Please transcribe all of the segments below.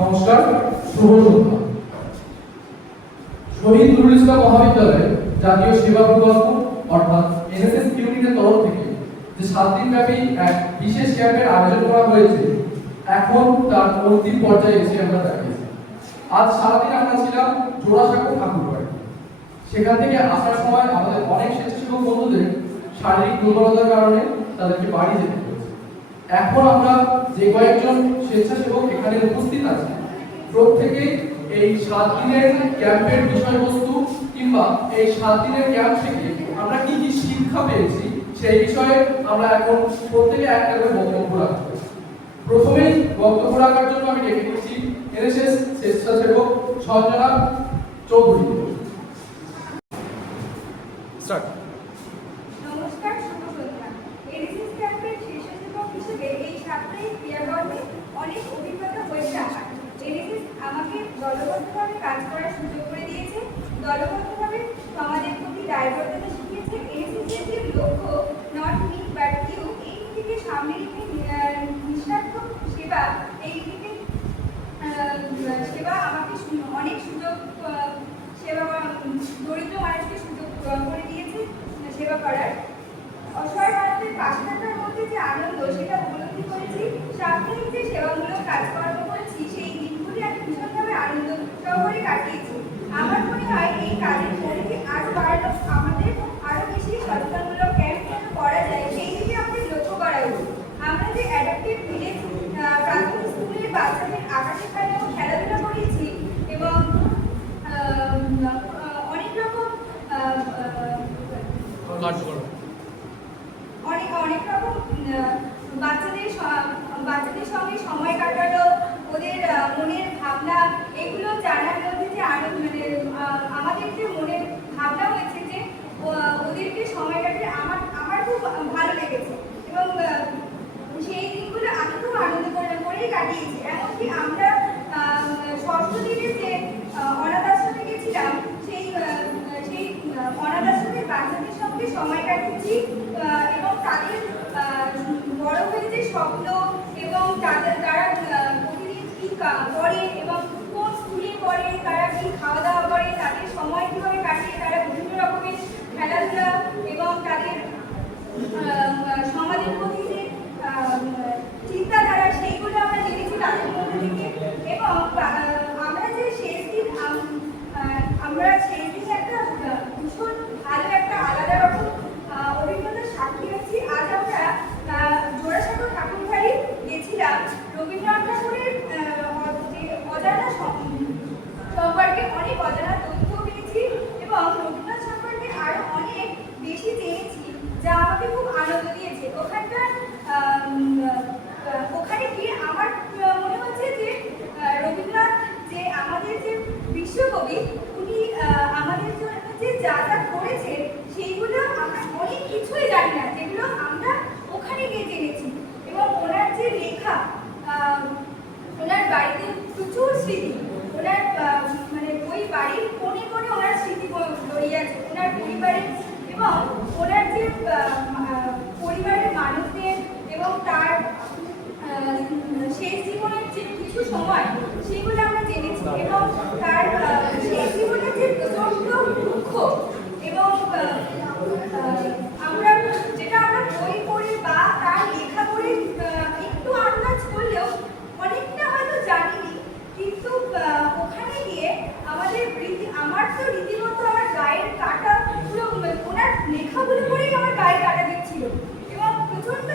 নমস্কার, শুভ সন্ধ্যা। শহীদ নুরুল ইসলাম মহাবিদ্যালয়ের জাতীয় সেবা প্রকল্প অর্থাৎ এনএসএস ইউনিটের তরফ থেকে যে 7 দিন ব্যাপী এক বিশেষ ক্যাম্পের আয়োজন করা হয়েছে, এখন তার অন্তিম পর্যায়ে এসে আমরা দাঁড়িয়েছি। আজ সারাদিন আমরা ছিলাম জোড়াসাঁকো ঠাকুরবাড়ি। সেখান থেকে আসার সময় আমাদের অনেক স্বেচ্ছাসেবক বন্ধুদের শারীরিক দুর্বলতার কারণে তাদেরকে বাড়ি যেতে হয়েছে। এখন আমরা যে কয়েকজন স্বেচ্ছাসেবক এখানে উপস্থিত আছি, প্রত্যেকে এই 7 দিনের ক্যাম্পের বিষয়বস্তু কিংবা এই 7 দিনের ক্যাম্প থেকে আমরা কি কি শিক্ষা পেয়েছি সেই বিষয়ে আমরা এখন প্রত্যেকে একটা করে বক্তব্য রাখবো। প্রথমেই বক্তব্য রাখার জন্য আমি ডেকে নিচ্ছি এনএসএস স্বেচ্ছাসেবক সঞ্জনা চৌধুরী। নমস্কার, শুভ সন্ধ্যা। এনএসএস ক্যাম্পের স্বেচ্ছাসেবক হিসেবে এই সাপ্তাহিক ক্রিয়াকর্মে অনেক অভিজ্ঞতা হয়েছে আমার। এনএসএস আমাকে দলবদ্ধভাবে কাজ করার সুযোগ করে দিয়েছে, দলবদ্ধভাবে সমাজের প্রতি দায়বদ্ধতা শিখিয়েছে। এনএসএস এর যে লক্ষ্য নট মি বাট ইউ, এই থেকে সামনে রেখে নিঃস্বার্থ সেবা, এই থেকে সেবা আমাকে অনেক সুযোগ, সেবা দরিদ্র মানুষকে সুযোগ করে দিয়েছে সেবা করার। অসহায় মানুষের পাশে থাকার মধ্যে যে আনন্দ, সেটা উপলব্ধি করেছি। সাপ্তাহিক যে সেবামূলক কাজকর্ম করেছি, সেই দিনগুলি আমি ভীষণভাবে আনন্দ সহকারে কাটিয়েছি। আমার মনে হয় এই কাজের পরিধি আরও বাড়ানো, আমাদের আরও বেশি সচেতনমূলক ক্যাম্প যেন করা যায়, সেই দিকে আমাদের লক্ষ্য করা উচিত। আমরা যে অ্যাডাপ্টিভ ভিলেজ প্রাথমিক স্কুলের বাচ্চাদের আঁকা শেখানো এবং খেলাধুলা করিয়েছি এবং অনেক রকম অনেক রকম বাচ্চাদের সঙ্গে সময় কাটানো, ওদের মনের ভাবনা, এগুলো জানার মধ্যে যে আনন্দ, আমাদের যে মনের ভাবনা হয়েছে যে ওদেরকে সময় কাটিয়ে আমার খুব ভালো লেগেছে এবং সেই দিনগুলো আমি খুব আনন্দ করেই কাটিয়েছি। এমনকি আমরা 6ষ্ঠ দিনে যে অনাথ আশ্রমে গেছিলাম, সেই অনাথ আশ্রমের বাচ্চাদের সঙ্গে সময় কাটিয়েছি এবং তাদের বড় হয়ে যে স্বপ্ন এবং তারা প্রতিদিন কী করে এবং কোন স্কুলে পড়ে, তারা কী খাওয়া দাওয়া করে, তাদের সময় কীভাবে কাটিয়ে তারা বিভিন্ন রকমের খেলাধুলা এবং তাদের সমাজের প্রতি যে চিন্তাধারা, সেইগুলো আমরা জেনেছি তাদের মধ্যে থেকে। এবং আমরা যে শেষ দিন একটা ভীষণ ভালো একটা আলাদা রকম অভিজ্ঞতার সাক্ষী হয়েছি। আজ আমরা জোড়াসাঁকো ঠাকুরবাড়ি গেছিলাম। রবীন্দ্রনাথ ঠাকুরের যে অজানা সম্পর্কে অনেক অজানা তথ্য পেয়েছি এবং রবীন্দ্রনাথ সম্পর্কে আরো অনেক বেশি জেনেছি, যা আমাকে খুব আনন্দ দিয়েছে। ওখানে গিয়ে আমার মনে হচ্ছে যে রবীন্দ্রনাথ যে আমাদের যে বিশ্বকবি, উনি আমাদের জন্য যে যা যা করেছেন, সেইগুলো আমরা অনেক কিছুই জানি না, যেগুলো আমরা ওখানে গিয়ে জেনেছি। এবং ওনার যে লেখা, ওনার বাড়িতে প্রচুর স্মৃতি, ওনার ওই বাড়ির কোণে কোণে ওনার স্মৃতি জড়িয়ে আছে, ওনার পরিবারের এবং ওনার যে পরিবারের মানুষদের এবং তার শেষ জীবনের যে কিছু সময়, সেগুলো আমরা জেনেছি। এবং তার শেষ জীবনের যে প্রচন্ড দুঃখ এবং যেটা আমরা বই পড়ে বা তার লেখা পড়ে একটু আন্দাজ করলেও অনেকটা হয়তো জানিনি, কিন্তু ওখানে গিয়ে আমার তো রীতিমতো আমার গায়ের কাটা পুরো, ওনার লেখাগুলো পড়েই আমার গায়ে কাটা দিচ্ছিল এবং প্রচন্ড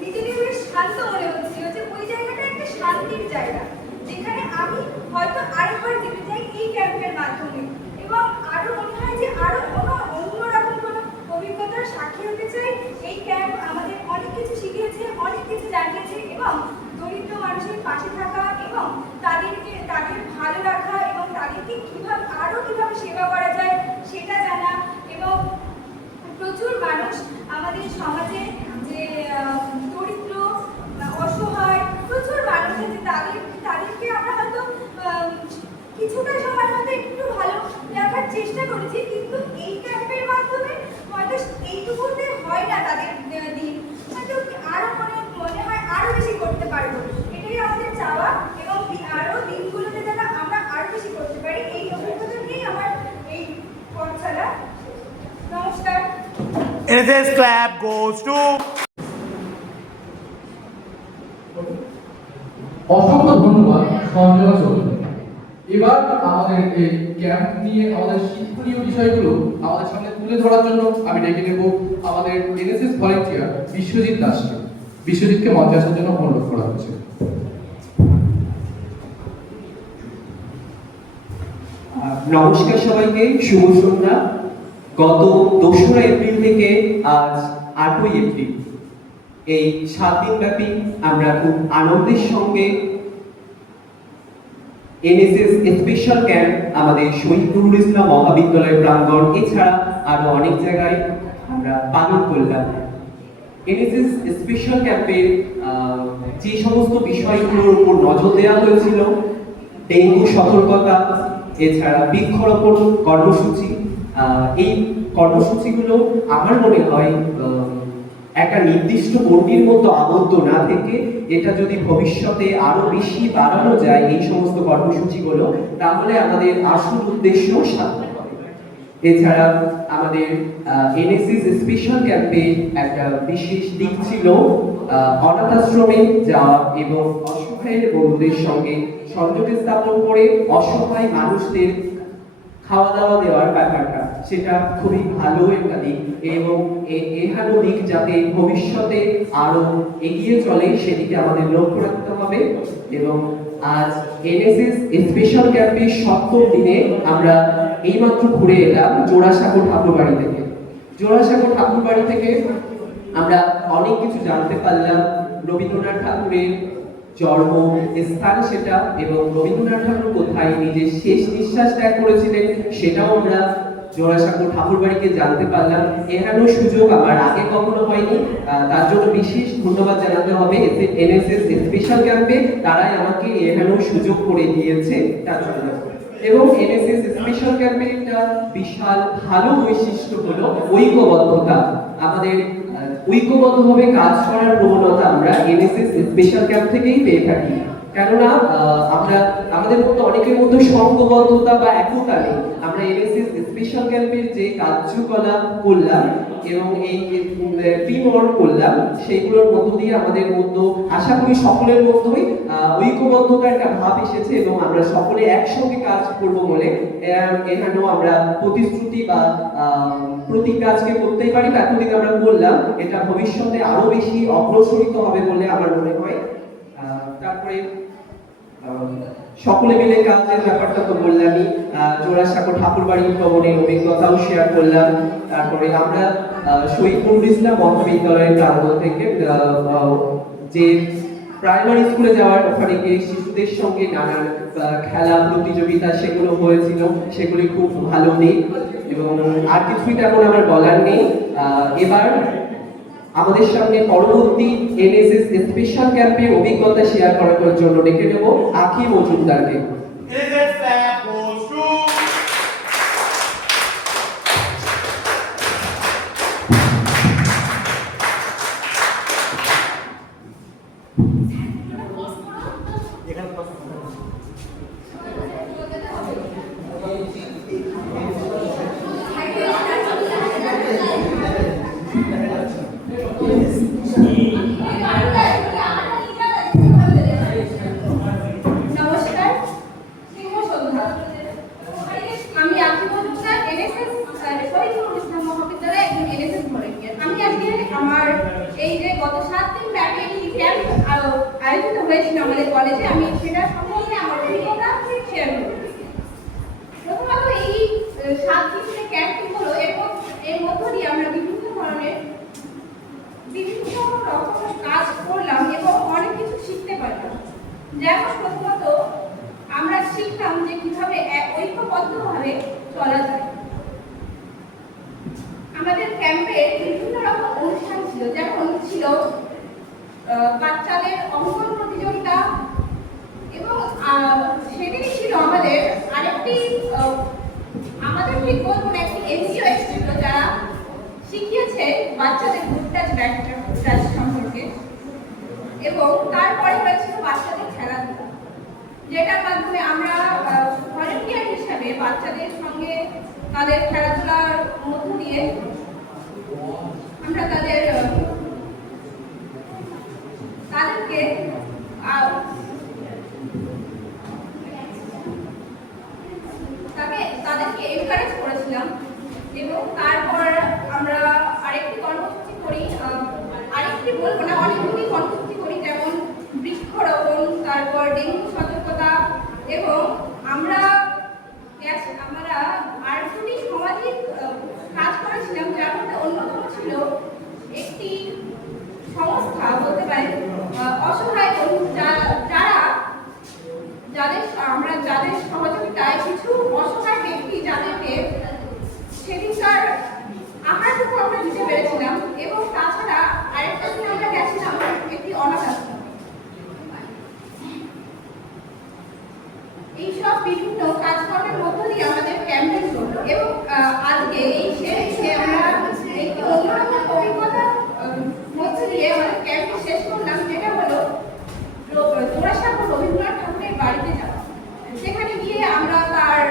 নিজেকে বেশ শান্ত মনে হচ্ছিল যে ওই জায়গাটা একটা শান্তির জায়গা, যেখানে আমি হয়তো আরেকবার যেতে চাই এই ক্যাম্পের মাধ্যমে এবং আরো মনে হয় যে আরো অন্যরকম কোনো অভিজ্ঞতার সাক্ষী হতে চাই। এই ক্যাম্প আমাদের অনেক কিছু শিখিয়েছে, অনেক কিছু জানিয়েছে এবং দরিদ্র মানুষের পাশে থাকা এবং তাদের ভালো রাখা এবং তাদেরকে কিভাবে সেবা করা যায় সেটা জানা। এবং প্রচুর মানুষ আমাদের সমাজে যে দরিদ্র, অসহায় প্রচুর মানুষ আছে, তাদেরকে আমরা হয়তো কিছুটা সময় হয়তো একটু ভালো রাখার চেষ্টা করেছি, কিন্তু এই ক্যাম্পের মাধ্যমে হয়তো এইটুকুতে হয় না, তাদের দিন হয়তো আরো মনে হয় আরো বেশি করতে পারবো। এটাই আমাদের চাওয়া এবং NSS clap goes to অসংখ্য ধন্যবাদ সঞ্জনা চৌধুরী। এবার আমাদের এই ক্যাম্প নিয়ে আমাদের শিক্ষণীয় বিষয়গুলো আমাদের সামনে তুলে ধরার জন্য আমি ডেকে নেব আমাদের এনএসএস ভলেন্টিয়ার বিশ্বজিৎ দাসকে। বিশ্বজিৎকে মঞ্চে আসার জন্য অনুরোধ করা হচ্ছে। নমস্কার সবাইকে, শুভ সন্ধ্যা। গত 2রা এপ্রিল থেকে আজ 8ই এপ্রিল এই 7 দিন ব্যাপী আমরা খুব আনন্দের সঙ্গে এনএসএস স্পেশাল ক্যাম্প আমাদের শহীদ নুরুল ইসলাম মহাবিদ্যালয়ের প্রাঙ্গণ এছাড়া আরো অনেক জায়গায় আমরা পালন করলাম। এনএসএস স্পেশাল ক্যাম্পের যে সমস্ত বিষয়গুলোর উপর নজর দেওয়া হয়েছিল, ডেঙ্গু সতর্কতা এছাড়া বৃক্ষরোপণ কর্মসূচি, এই কর্মসূচিগুলো আমার মনে হয় একটা নির্দিষ্ট গণ্ডির মতো আবদ্ধ না থেকে এটা যদি ভবিষ্যতে আরো বেশি বাড়ানো যায় এই সমস্ত কর্মসূচিগুলো, তাহলে আমাদের আসল উদ্দেশ্য সার্থক হবে। এছাড়া আমাদের এনএসএস স্পেশাল ক্যাম্পে একটা বিশেষ দিক ছিল অনাথ আশ্রমে যাওয়া এবং অসহায় বন্ধুদের সঙ্গে সংযোগ স্থাপন করে অসহায় মানুষদের খাওয়া দাওয়া দেওয়ার ব্যাপারটা, সেটা খুবই ভালো একটা দিক এবং এহানো দিক যাতে ভবিষ্যতে আরো এগিয়ে চলে সেদিকে আমাদের লক্ষ্য রাখতে হবে। এবং আজ এনএসএস স্পেশাল ক্যাম্পের 7ম দিনে আমরা এইমাত্র ঘুরে এলাম জোড়াসাঁকো ঠাকুরবাড়ি থেকে। জোড়াসাঁকো ঠাকুরবাড়ি থেকে আমরা অনেক কিছু জানতে পারলাম। রবীন্দ্রনাথ ঠাকুরের জন্ম স্থান সেটা, এবং রবীন্দ্রনাথ ঠাকুর কোথায় নিজের শেষ নিঃশ্বাস ত্যাগ করেছিলেন সেটাও আমরা জোড়াসাঁকো ঠাকুরবাড়িকে জানতে পারলাম। এখানেও সুযোগ আমার আগে কখনো হয়নি, তার জন্য বিশেষ ধন্যবাদ জানাতে হবে এনএসএস স্পেশাল ক্যাম্পে, তারাই আমাকে এখানেও সুযোগ করে দিয়েছে তার জন্য। এবং এনএসএস স্পেশাল ক্যাম্পে একটা বিশাল ভালো বৈশিষ্ট্য হলো ঐক্যবদ্ধতা। আমাদের ঐক্যবদ্ধভাবে কাজ করার প্রবণতা আমরা এনএসএস স্পেশাল ক্যাম্প থেকেই পেয়ে থাকি। কেননা আমরা আমাদের মধ্যে অনেকের মধ্যে সংঘবদ্ধতা বা একতা নেই। আমরা এনএসএস স্পেশাল ক্যাম্পের যে কার্যকলাপ করলাম এবং এই টিম ওয়ার্ক করলাম, সেইগুলোর মধ্য দিয়ে আমাদের মধ্যে আশা করি সকলের মধ্যেই ঐক্যবদ্ধতার একটা ভাব এসেছে এবং আমরা সকলে একসঙ্গে কাজ করব বলে এখানেও আমরা প্রতিশ্রুতি বা প্রতিজ্ঞা আজকে করতেই পারি। এতদিন আমরা করলাম, এটা ভবিষ্যতে আরো বেশি অগ্রসরিত হবে বলে আমার মনে হয়। তারপরে সকলে মিলে কাজের ব্যাপারটা তো বললামই, জোড়াসাঁকো ঠাকুরবাড়ি ভ্রমণের অভিজ্ঞতাও শেয়ার করলাম। তারপরে আমরা শহীদ নুরুল ইসলাম মহাবিদ্যালয়ের প্রাঙ্গণ থেকে যে প্রাইমারি স্কুলে যাওয়ার ওখানে গিয়ে শিশুদের সঙ্গে নানান খেলা প্রতিযোগিতা সেগুলো হয়েছিল, সেগুলি খুব ভালো দিক এবং আর কিছুই তেমন আমার বলার নেই। এবার আমাদের সামনে পরবর্তী এনএসএস স্পেশাল ক্যাম্পের অভিজ্ঞতা শেয়ার করার জন্য ডেকে নেব আখি মজুমদারকে। NSS clap goes to নমস্কার, শুভ সন্ধ্যা। আমি আখি মজুমদার, এনএসএস শহীদ নুরুল ইসলাম মহাবিদ্যালয় একজন এনএসএস ভলেন্টিয়ার। আমি আজকে আমার এই যে গত 7 দিন ব্যাপী ক্যাম্প আয়োজিত হয়েছিল আমাদের কলেজে, আমি সেটা সম্বন্ধে আমার অভিজ্ঞতা শেয়ার করব। প্রথমত এই 7 দিনের ক্যাম্পটি হলো এর মধ্য দিয়ে আমরা বিভিন্ন রকমের কাজ করলাম এবং অনেক কিছু শিখতে পারলাম। যেমন প্রথমত আমরা শিখলাম যে কিভাবে ঐক্যবদ্ধভাবে চলা যায়। আমাদের ক্যাম্পে বিভিন্ন রকম অনুষ্ঠান ছিল, যেমন ছিল বাচ্চাদের অঙ্কন প্রতিযোগিতা এবং সেদিনই ছিল আমাদের আরেকটি আমাদের ঠিক বলবো না, একটি এনজিও এসেছিল যারা শিখিয়েছে বাচ্চাদের গুড টাচ ব্যাড টাচ সম্পর্কে। এবং তারপরে হয়েছিল বাচ্চাদের খেলাধুলা, যেটার মাধ্যমে আমরা ভলেন্টিয়ার হিসাবে বাচ্চাদের সঙ্গে তাদের খেলাধুলার মধ্য দিয়ে আমরা তাদেরকে তাদেরকে এনকারেজ করেছিলাম এবং তারপর আমরা আরেকটি কর্মসূচি করি, আরেকটি বলবো না, অনেকগুলি কর্মসূচি করি, যেমন বৃক্ষরোপণ, তারপর ডেঙ্গু সতর্কতা এবং আমরা আর দুটি সামাজিক কাজ করেছিলাম, যার মধ্যে অন্যতম ছিল একটি সংস্থা বলতে পারেন অসহায় যাদের সহযোগিতায় কিছু অসহায় ব্যক্তি যাদেরকে সেদিনকার আহারটুকু আমরা দিতে পেরেছিলাম এবং তাছাড়া আরেকটা দিন আমরা গেছিলাম একটি অনাথ আশ্রমে। এইসব বিভিন্ন কাজকর্মের মধ্য দিয়ে আমাদের ক্যাম্পেইন চলল এবং আজকে এই শেষে আমরা একটি অন্যরকম অভিজ্ঞতার মধ্যে দিয়ে আমাদের ক্যাম্পটি শেষ করলাম, যেটা হলো জোড়াসাঁকো রবীন্দ্রনাথ ঠাকুরের বাড়িতে যাওয়া। সেখানে গিয়ে আমরা তার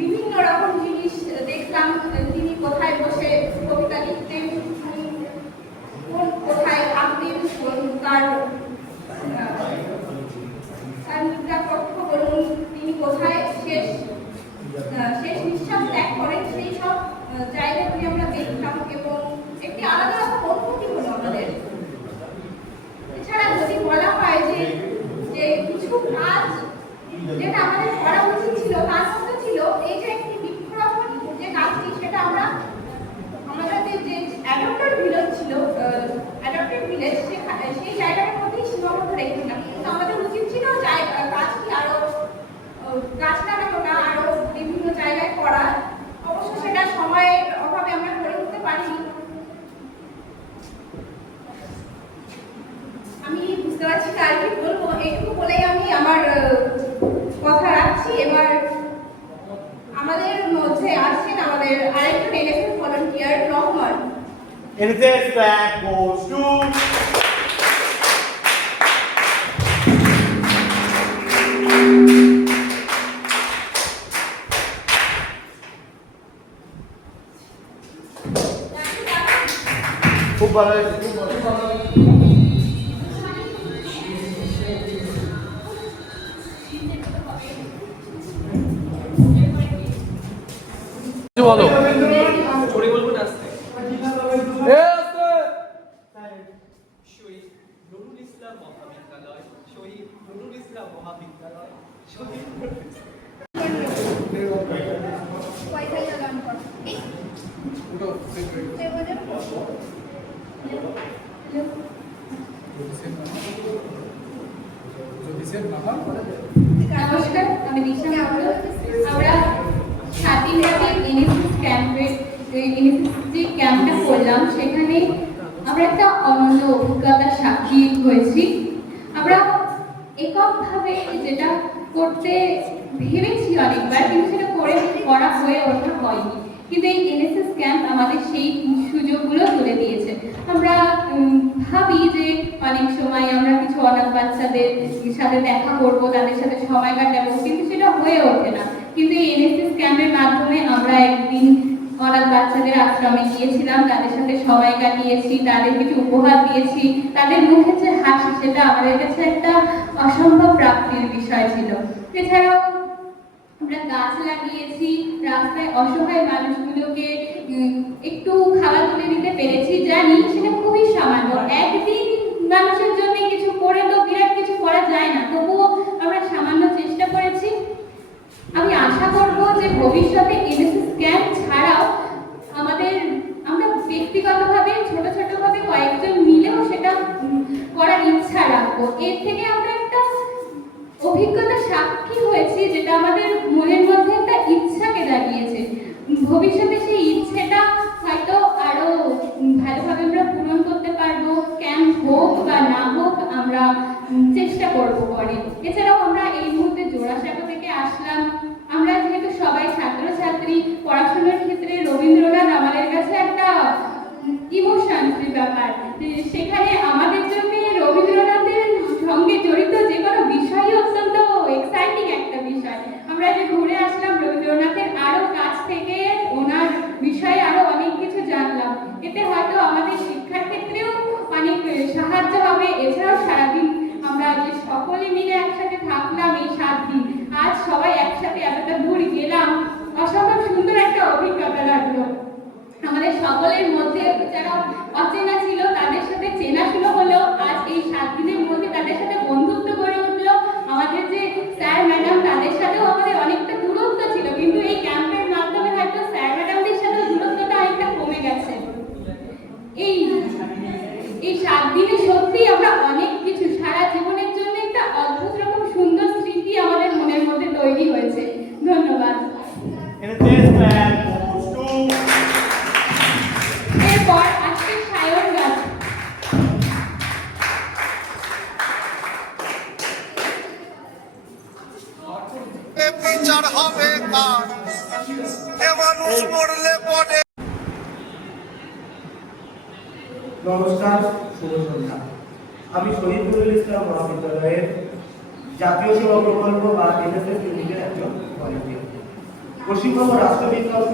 বিভিন্ন রকম জিনিস দেখলাম, তিনি কোথায় বসে কবিতা লিখতেন, কোথায় আঁকতেন, তার মুদ্রা কক্ষ বলুন, তিনি কোথায় শেষ নিঃশ্বাস ত্যাগ করেন, সেই সব জায়গাগুলি আমরা দেখলাম এবং একটি আলাদা রকম অনুভূতি হলো আমাদের। এছাড়া যদি বলা হয় যে কিছু কাজ যেটা আমাদের করা উচিত ছিল, তার মধ্যে ছিল এই যে একটি বৃক্ষরোপণ যে কাজটি, সেটা আমরা আমাদের যে অ্যাডপ্টেড ভিলেজ ছিল, সেই জায়গাটার মধ্যেই সীমাবদ্ধ রেখেছিলাম। কিন্তু আমাদের উচিত ছিল কাজটি আরো গাছ লাগানো না, আরো বিভিন্ন জায়গায় করা। অবশ্য সেটা সময়ের অভাবে আমরা করে উঠতে পারিনি। আমি বুঝতে পারছি না আর কি বলবো, এইটুকু বলেই আমি আমার কথা রাখছি। এবার আমাদের মধ্যে আসছেন আমাদের আরেকজন NSS volunteer Rahman. NSS flag goes to খুব ভালো হয়েছে, খুব ভালো। বলো শহীদ নুরুল ইসলাম মহাবিদ্যালয়, শহীদ নুরুল ইসলাম মহাবিদ্যালয়, শহীদ ওয়াইফাই চালানো কর। নমস্কার, আমি দীক্ষা মণ্ডল। আমরা 7 দিন ব্যাপী এনএসএস যে ক্যাম্পটা করলাম, সেখানে আমরা একটা অনন্য অভিজ্ঞতার সাক্ষী হয়েছি। আমরা এককভাবে যেটা করতে ভেবেছি অনেকবার, কিন্তু সেটা করা হয়ে ওঠা হয়নি। কিন্তু এই এনএসএস ক্যাম্প আমাদের সেই সুযোগগুলো তুলে দিয়েছে। আমরা ভাবি যে অনেক সময় আমরা কিছু অনাথ বাচ্চাদের সাথে দেখা করব, তাদের সাথে সময় কাটাবো, কিন্তু সেটা হয়ে ওঠে না। কিন্তু এই এনএসএস ক্যাম্পের মাধ্যমে আমরা একদিন অনাথ বাচ্চাদের আশ্রমে গিয়েছিলাম, তাদের সাথে সময় কাটিয়েছি, তাদের কিছু উপহার দিয়েছি, তাদের মুখে যে হাসি, সেটা আমাদের কাছে একটা অসম্ভব প্রাপ্তির বিষয় ছিল। এছাড়াও আমরা গাছ লাগিয়েছি, রাস্তায় অসহায় মানুষগুলোকে একটু খাবার তুলে দিতে পেরেছি। জানি সেটা খুবই সামান্য, একদিন মানুষের জন্য কিছু করে তো বিরাট কিছু করা যায় না, তবুও আমরা সামান্য চেষ্টা করেছি। আমি আশা করব যে ভবিষ্যতে এনএসএস ক্যাম্প ছাড়াও আমরা ব্যক্তিগতভাবে ছোটভাবে কয়েকজন মিলেও সেটা করার ইচ্ছা রাখবো। এর থেকে আমরা একটা অভিজ্ঞতা সাক্ষী হয়েছি, যেটা আমাদের মনের মধ্যে একটা ইচ্ছাকে জাগিয়েছে। ভবিষ্যতে সেই ইচ্ছেটা হয়তো আরো ভালোভাবে আমরা পূরণ করতে পারবো। ক্যাম্প হোক বা না হোক, আমরা চেষ্টা করবো পরে। এছাড়াও আমরা এই মুহূর্তে জোড়াসাঁকো থেকে আসলাম। আমরা যেহেতু সবাই ছাত্রছাত্রী, পড়াশোনার ক্ষেত্রে রবীন্দ্রনাথ আমাদের কাছে একটা ইমোশনাল ব্যাপার। সেখানে আমাদের জন্য রবীন্দ্রনাথের সঙ্গে জড়িত যে কোনো বিষয়ই অত্যন্ত এক্সাইটিং একটা বিষয়। আমরা যে ঘুরে আসলাম রবীন্দ্রনাথের আরো কাছ থেকে, ওনার বিষয়ে আরো অনেক কিছু জানলাম। এতে বিচার হবে কার? এ মানুষ মরলে পরে নমস্কার, শুভ সন্ধ্যা। আমি শহীদ নুরুল ইসলাম মহাবিদ্যালয়ের জাতীয় সেবা প্রকল্প বা এনএসএস ইউনিটের একজন ভলান্টিয়ার। পশ্চিমবঙ্গ রাষ্ট্র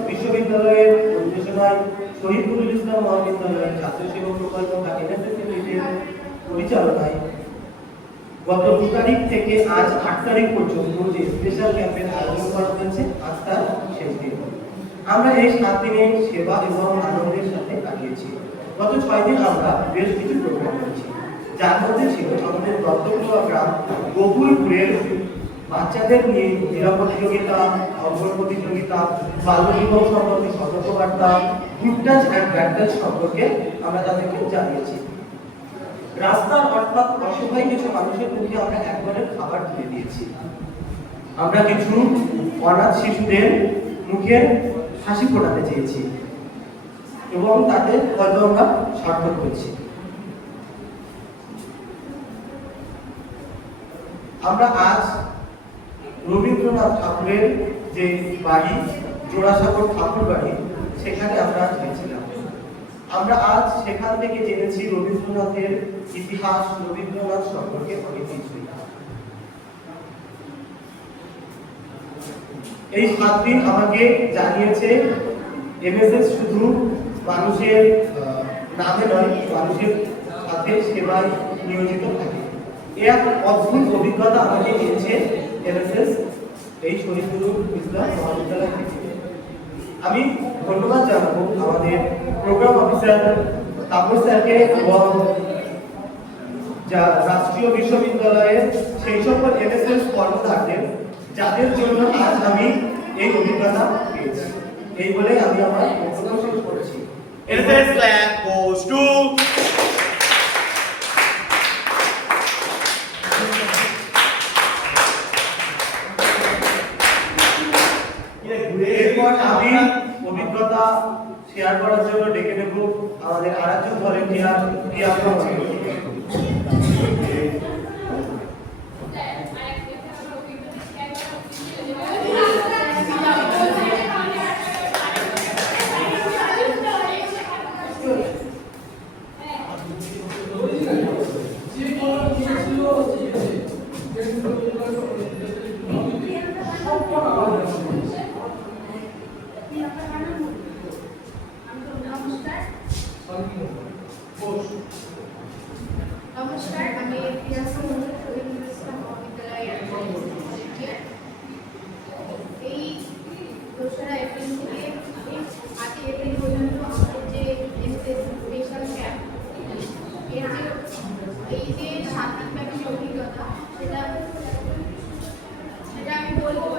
বিশ্ববিদ্যালয়ের পরিচালনায় শহীদ নুরুল ইসলাম মহাবিদ্যালয়ের জাতীয় সেবা প্রকল্প বা এনএসএস ইউনিটের পরিচালনায় গত 2 তারিখ থেকে আজ 8 তারিখ পর্যন্ত যে স্পেশাল ক্যাম্পের আয়োজন করা হয়েছে, আজ তার শেষ দিন। আমরা এই 7 দিনে সেবা এবং আনন্দের সাথে কাটিয়েছি। গত 6 দিন আমরা বেশ কিছু প্রোগ্রাম করেছি, যার মধ্যে ছিল আমাদের দত্তক গ্রাম গোকুলপুরের বাচ্চাদের নিয়ে ক্রীড়া প্রতিযোগিতা, অঙ্কন প্রতিযোগিতা, বাল্য বিবাহ সম্পর্কে সতর্কবার্তা, good touch and bad touch সম্পর্কে আমরা তাদেরকে জানিয়েছি। রাস্তার অর্থাৎ অসহায় কিছু মানুষের মুখে আমরা একবারের খাবার তুলে দিয়েছি। আমরা কিছু অনাথ শিশুদের মুখে হাসি ফোটাতে চেয়েছি এবং তাদের হয়তো আমরা সার্থক করেছি। আমরা আজ রবীন্দ্রনাথ ঠাকুরের যে বাড়ি, জোড়াসাগর ঠাকুর বাড়ি, সেখানে আমরা গিয়েছিলাম। আমরা আজ সেখান থেকে জেনেছি রবীন্দ্রনাথের ইতিহাস, রবীন্দ্রনাথ সম্পর্কে অনেক কিছুই। এই 7 দিন আমাকে জানিয়েছে এমএসএস শুধু মানুষের নামে নয়, মানুষের সাথে সেবায় নিয়োজিত থাকে। এ এক অদ্ভুত অভিজ্ঞতা আমাকে দিয়েছে এমএসএস এই শহীদ নুরুল ইসলাম মহাবিদ্যালয় থেকে। আমি ধন্যবাদ জানাবো আমাদের প্রোগ্রাম অফিসার তাপস স্যারকে এবং রাষ্ট্রীয় বিশ্ববিদ্যালয়ের সেই সকল এমএসএস কর্মকর্তাদের, যাদের জন্য আজ আমি এই অভিজ্ঞতা পেয়েছি। এই বলে আমি আমার বক্তব্য শেষ করেছি। NSS flag goes to এরপর আমি অভিজ্ঞতা শেয়ার করার জন্য ডেকে নেব আমাদের আরেকজন ভলেন্টিয়ার প্রিয়াঙ্কা মণ্ডল। নমস্কার, আমি প্রিয়াঙ্কা মণ্ডল, শহীদ নুরুল ইসলাম মহাবিদ্যালয়ের একজন ভলান্টিয়ার। এই 2রা এপ্রিল থেকে 8ই এপ্রিল পর্যন্ত আমাদের যে এনএসএস স্পেশাল ক্যাম্প, এই যে 7 দিনব্যাপী অভিজ্ঞতা, সেটা আমি বলবো।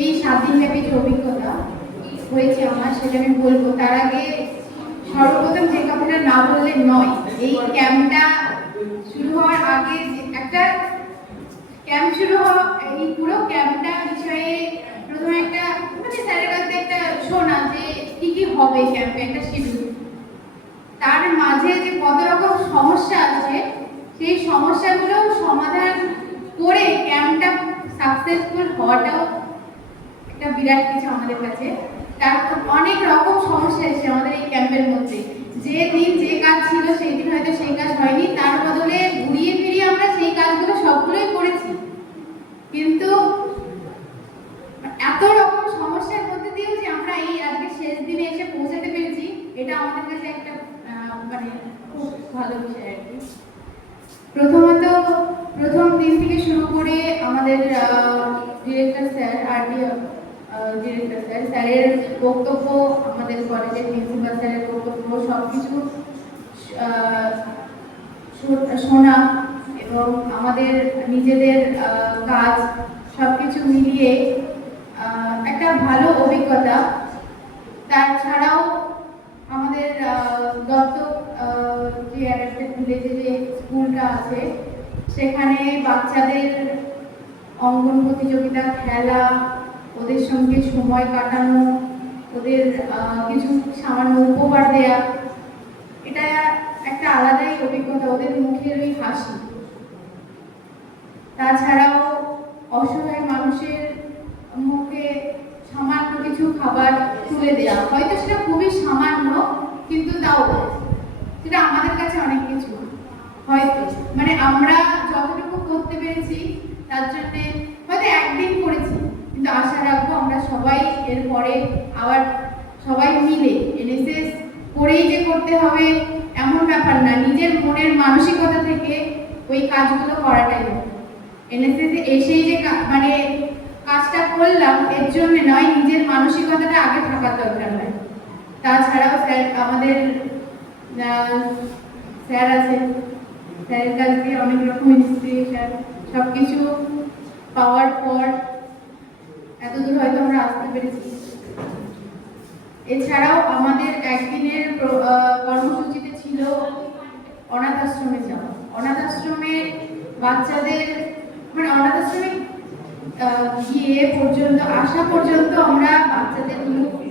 এই 7 দিনব্যাপী যে অভিজ্ঞতা হয়েছে আমার, সেটা আমি বলবো। তার আগে সর্বপ্রথম যে কথাটা না বললে নয়, এই ক্যাম্পটা শুরু হওয়ার আগে একটা ক্যাম্প শুরু হওয়া, এই পুরো ক্যাম্পটা বিষয়ে প্রথমে একটা মানে স্যারের কাছে একটা শোনা যে কি কি হবে ক্যাম্পে, একটা শিডিউল। তার মাঝে যে কত রকম সমস্যা আছে, সেই সমস্যাগুলো সমাধান করে ক্যাম্পটা সাকসেসফুল হওয়াটাও একটা বিরাট কিছু আমাদের কাছে। তারপর অনেক রকম সমস্যা এসেছে আমাদের এই ক্যাম্পের মধ্যে। যে দিন যে কাজ ছিল সেই দিন হয়তো সেই কাজ হয়নি, তার বদলে ঘুরিয়ে ফিরিয়ে আমরা সেই কাজগুলো সবগুলোই করেছি। কিন্তু এত রকম সমস্যার মধ্যে দিয়েও যে আমরা এই আজকে শেষ দিনে এসে পৌঁছাতে পেরেছি, এটা আমাদের কাছে একটা মানে খুব ভালো বিষয় আর কি। প্রথমত প্রথম দিন থেকে শুরু করে আমাদের ডিরেক্টর স্যার, ডিরেক্টর স্যারের বক্তব্য, আমাদের কলেজের প্রিন্সিপাল স্যারের বক্তব্য, সবকিছু শোনা এবং আমাদের নিজেদের কাজ সবকিছু মিলিয়ে একটা ভালো অভিজ্ঞতা। তাছাড়াও আমাদের দত্তক যে ভিলেজে যে স্কুলটা আছে, সেখানে বাচ্চাদের অঙ্কন প্রতিযোগিতা, খেলা, ওদের সঙ্গে সময় কাটানো, ওদের কিছু সামান্য উপহার দেয়া, এটা একটা আলাদাই অভিজ্ঞতা, ওদের মুখের ওই হাসি। তাছাড়াও অসহায় মানুষের মুখে সামান্য কিছু খাবার তুলে দেওয়া, হয়তো সেটা খুবই সামান্য, কিন্তু তাও সেটা আমাদের কাছে অনেক কিছু। হয়তো মানে আমরা যতটুকু করতে পেরেছি তার জন্য হয়তো একদিন করেছি, কিন্তু আশা রাখবো আমরা সবাই এরপরে আবার সবাই মিলে এনএসএস করেই যে করতে হবে এমন ব্যাপার না, নিজের মনের মানসিকতা থেকে ওই কাজগুলো করাটাই হবে। এনএসএস এসেই যে মানে কাজটা করলাম এর জন্য নয়, নিজের মানসিকতাটা আগে থাকার দরকার হয়। তাছাড়াও স্যার আমাদের স্যার আছে, স্যারের কাছ দিয়ে অনেক রকম ইন্সপিরেশন সব কিছু পাওয়ার পর এতদূর হয়তো আমরা আসতে পেরেছি। এছাড়াও আমাদের একদিনের কর্মসূচিতে ছিল অনাথ আশ্রমে যাওয়া। অনাথ আশ্রমে বাচ্চাদের মানে অনাথ আশ্রমে গিয়ে পর্যন্ত আসা পর্যন্ত আমরা বাচ্চাদের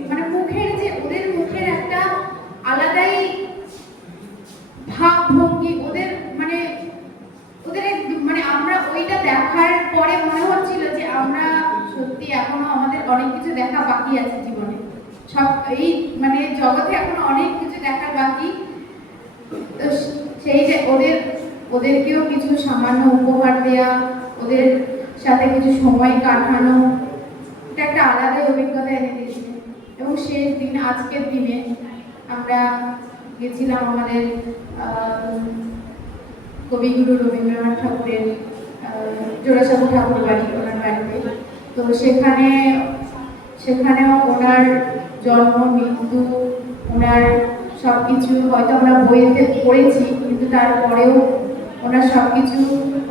মানে মুখের যে ওদের মুখের একটা আলাদাই ভাব ভঙ্গি, ওদের মানে আমরা ওইটা দেখার পরে মনে হচ্ছিল যে আমরা সত্যি এখনো আমাদের অনেক কিছু দেখা বাকি আছে জীবনে, সব এই মানে জগতে এখনো অনেক কিছু দেখার বাকি। তো সেই যে ওদেরকেও কিছু সামান্য উপহার দেয়া, ওদের সাথে কিছু সময় কাটানো, এটা একটা আলাদা অভিজ্ঞতা এনে দিয়েছে। এবং শেষ দিন আজকের দিনে আমরা গেছিলাম আমাদের কবিগুরু রবীন্দ্রনাথ ঠাকুরের জোড়াসাঁকো ঠাকুর বাড়ি, ওনার বাড়িতে। তো সেখানেও ওনার জন্ম মৃত্যু, ওনার সব কিছু হয়তো আমরা বইতে পড়েছি, কিন্তু তারপরেও ওনার সব কিছু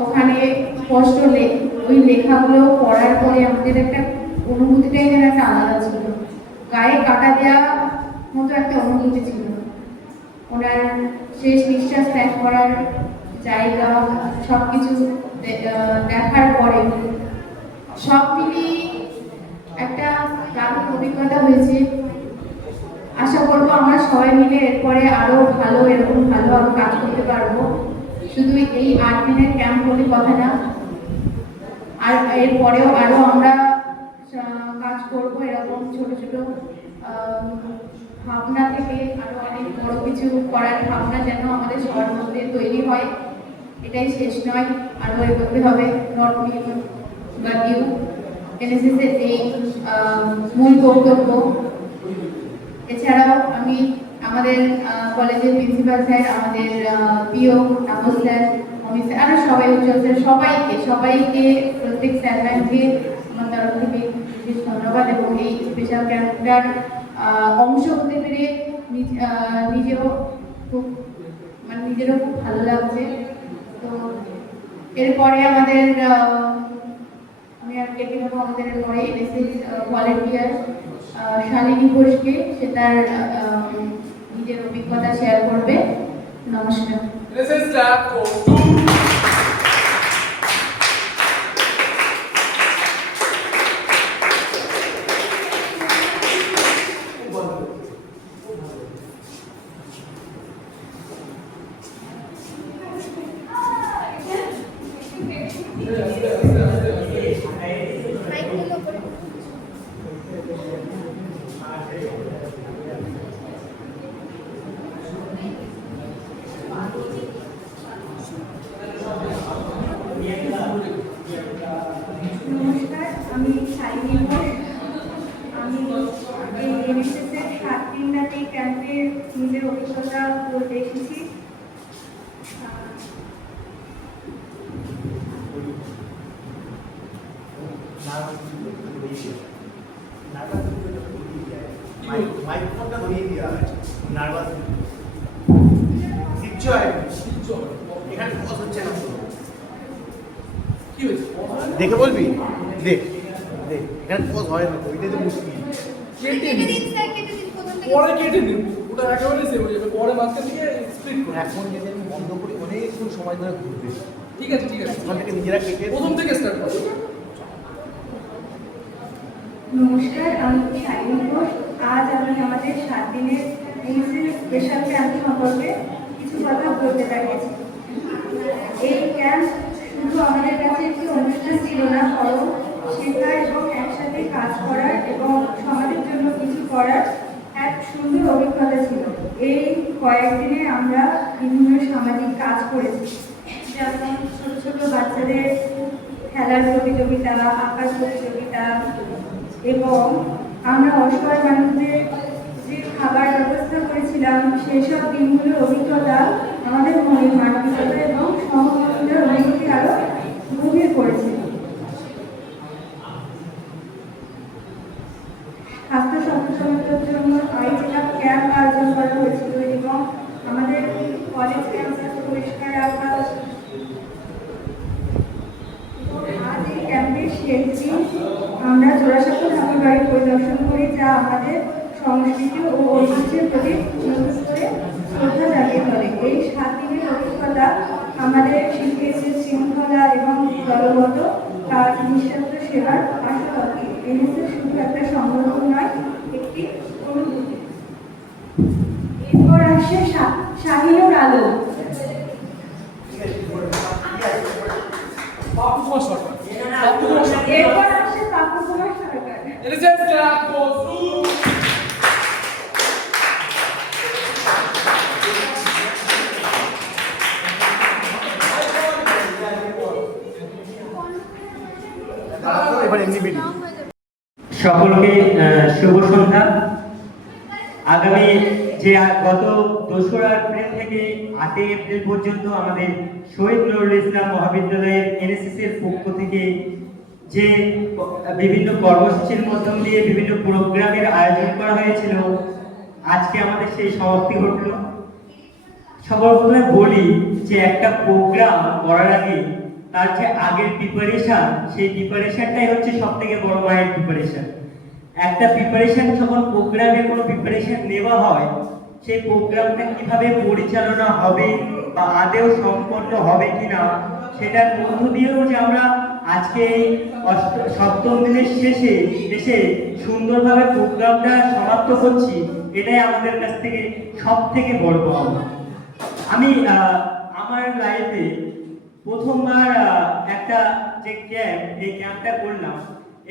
ওখানে স্পষ্ট ওই লেখাগুলো পড়ার পরে আমাদের একটা অনুভূতিটাই যেন একটা আলাদা ছিল, গায়ে কাটা দেওয়া মতো একটা অনুভূতি ছিল। ওনার শেষ নিঃশ্বাস ত্যাগ করার জায়গা সব কিছু দেখার পরে সব মিলিয়ে একটা দারুণ অভিজ্ঞতা হয়েছে। আশা করবো আমরা সবাই মিলে এরপরে আরো ভালো এরকম ভালো আরো কাজ করতে পারবো। শুধু এই 8 দিনের ক্যাম্প বলে কথা না, আর এরপরেও আরো আমরা কাজ করবো এরকম ছোট ছোট ভাবনা থেকে আরো অনেক বড় কিছু করার ভাবনা যেন আমাদের সবার মধ্যে তৈরি হয়। এটাই শেষ নয়, আরো এগোতে হবে। Not me but you, NSS এর এই মূল বক্তব্য। এছাড়াও আমি আমাদের কলেজের প্রিন্সিপাল স্যার, আমাদের পিও তাপস স্যার, অমিত স্যার, আরো সবাই উজ্জ্বল স্যার, সবাইকে প্রত্যেক স্যার ম্যামকে আমার তরফ থেকে বিশেষ ধন্যবাদ। এবং এই স্পেশাল ক্যাম্পটার অংশ হতে পেরে নিজেরও খুব ভালো লাগছে। তো এরপরে আমাদের আমি আর ডেকে নেবো আমাদের পরে এনএসএস ভলেন্টিয়ার শালিনী ঘোষকে, সে তার নিজের অভিজ্ঞতা শেয়ার করবে। নমস্কার। NSS clap goes to নমস্কার, আমি শালিনী ঘোষ। আমি এই এনএসএসের 7 দিনব্যাপী ক্যাম্পে নিজের অভিজ্ঞতা বলতে এসেছি। মাইক্রোফোনটা ধরিয়ে দেওয়া হয়, নার্ভাস কিচ্ছু হয় এখানে পজ হচ্ছে না। কি হয়েছে? দেখে বলবি, দেখ দেখ এখানে পজ হয় না, ওইটাই তো মুশকিল। পরে কেটে নিন, ওটা একেবারে সেভ হয়ে যাবে। পরে মাঝখান থেকে স্প্লিট করে এখন যদি আমি বন্ধ করি অনেকক্ষণ সময় ধরে ঘুরবে। ঠিক আছে ঠিক আছে, ওখান থেকে নিজেরা কেটে প্রথম থেকে স্টার্ট করো। নমস্কার, আমি শাইনি ঘোষ। আজ আমি আমাদের 7 দিনের এনএসএস স্পেশাল ক্যাম্প সম্পর্কে কিছু কথা বলতে চাইছি। এই ক্যাম্প শুধু আমাদের কাছে একটি অনুষ্ঠান ছিল না, বরং শেখার এবং একসাথে কাজ করার এবং সমাজের জন্য কিছু করার এক সুন্দর অভিজ্ঞতা ছিল। এই কয়েকদিনে আমরা বিভিন্ন সামাজিক কাজ করেছি, যেমন ছোট ছোট বাচ্চাদের খেলার প্রতিযোগিতা, আঁকার প্রতিযোগিতা, এবং আমরা অসহায় মানুষদের যে খাবার ব্যবস্থা করেছিলাম, সেসব দিনগুলোর অভিজ্ঞতা আমাদের মনে মানবিকতা এবং সহযোগিতার অনুভূতি আরো গভীর করেছে। স্বাস্থ্য সচেতনতার জন্য আই চেকআপ ক্যাম্প আয়োজন করা হয়েছিল এবং আমাদের কলেজ ক্যাম্পাস পরিষ্কার রাখা। আজ এই ক্যাম্পের শেষ দিন আমরা জোড়াসাঁকো ঠাকুর বাড়ি পরিদর্শন করি, যা আমাদের সংস্কৃতি ও ঐতিহ্যের প্রতি নতুন করে শ্রদ্ধা জাগিয়ে তোলে। এই 7 দিনের অভিজ্ঞতা আমাদের শিখিয়েছে শৃঙ্খলা এবং দলগত কাজ, নিঃস্বার্থ সেবার পাশাপাশি এনএসএস শুধু একটা সংগঠন নয়, একটি অনুভূতি। এরপর আসছে শাহিনুর আলম। পাপু কুমার সরকার, পাপু কুমার সরকার। এরপর আসছে পাপু কুমার সরকার। NSS ক্লাব goes to এবার এমনি ভিডিও। সকলকে শুভ সন্ধ্যা। আগামী যে গত 2রা এপ্রিল থেকে 8ই এপ্রিল পর্যন্ত আমাদের শহীদ নুরুল ইসলাম মহাবিদ্যালয়ের এনএসএস এর পক্ষ থেকে যে বিভিন্ন কর্মসূচির মধ্যম দিয়ে বিভিন্ন প্রোগ্রামের আয়োজন করা হয়েছিল, আজকে আমাদের সেই সমাপ্তি ঘটল। সবার প্রথমে বলি যে একটা প্রোগ্রাম করার আগে তার যে আগের প্রিপারেশন, সেই প্রিপারেশনটাই হচ্ছে সব থেকে বড় মায়ের প্রিপারেশন। একটা প্রিপারেশন যখন প্রোগ্রামে কোনো প্রিপারেশন নেওয়া হয়, সেই প্রোগ্রামটা কিভাবে পরিচালনা হবে বা আদেও সম্পন্ন হবে কিনা, সেটার মধ্য দিয়েও যে আমরা আজকে এই 7ম দিনের শেষে এসে সুন্দরভাবে প্রোগ্রামটা সমাপ্ত করছি, এটাই আমাদের কাছ থেকে সব থেকে বড় পাওয়া। আমি আমার লাইফে প্রথমবার একটা যে ক্যাম্প, এই ক্যাম্পটা করলাম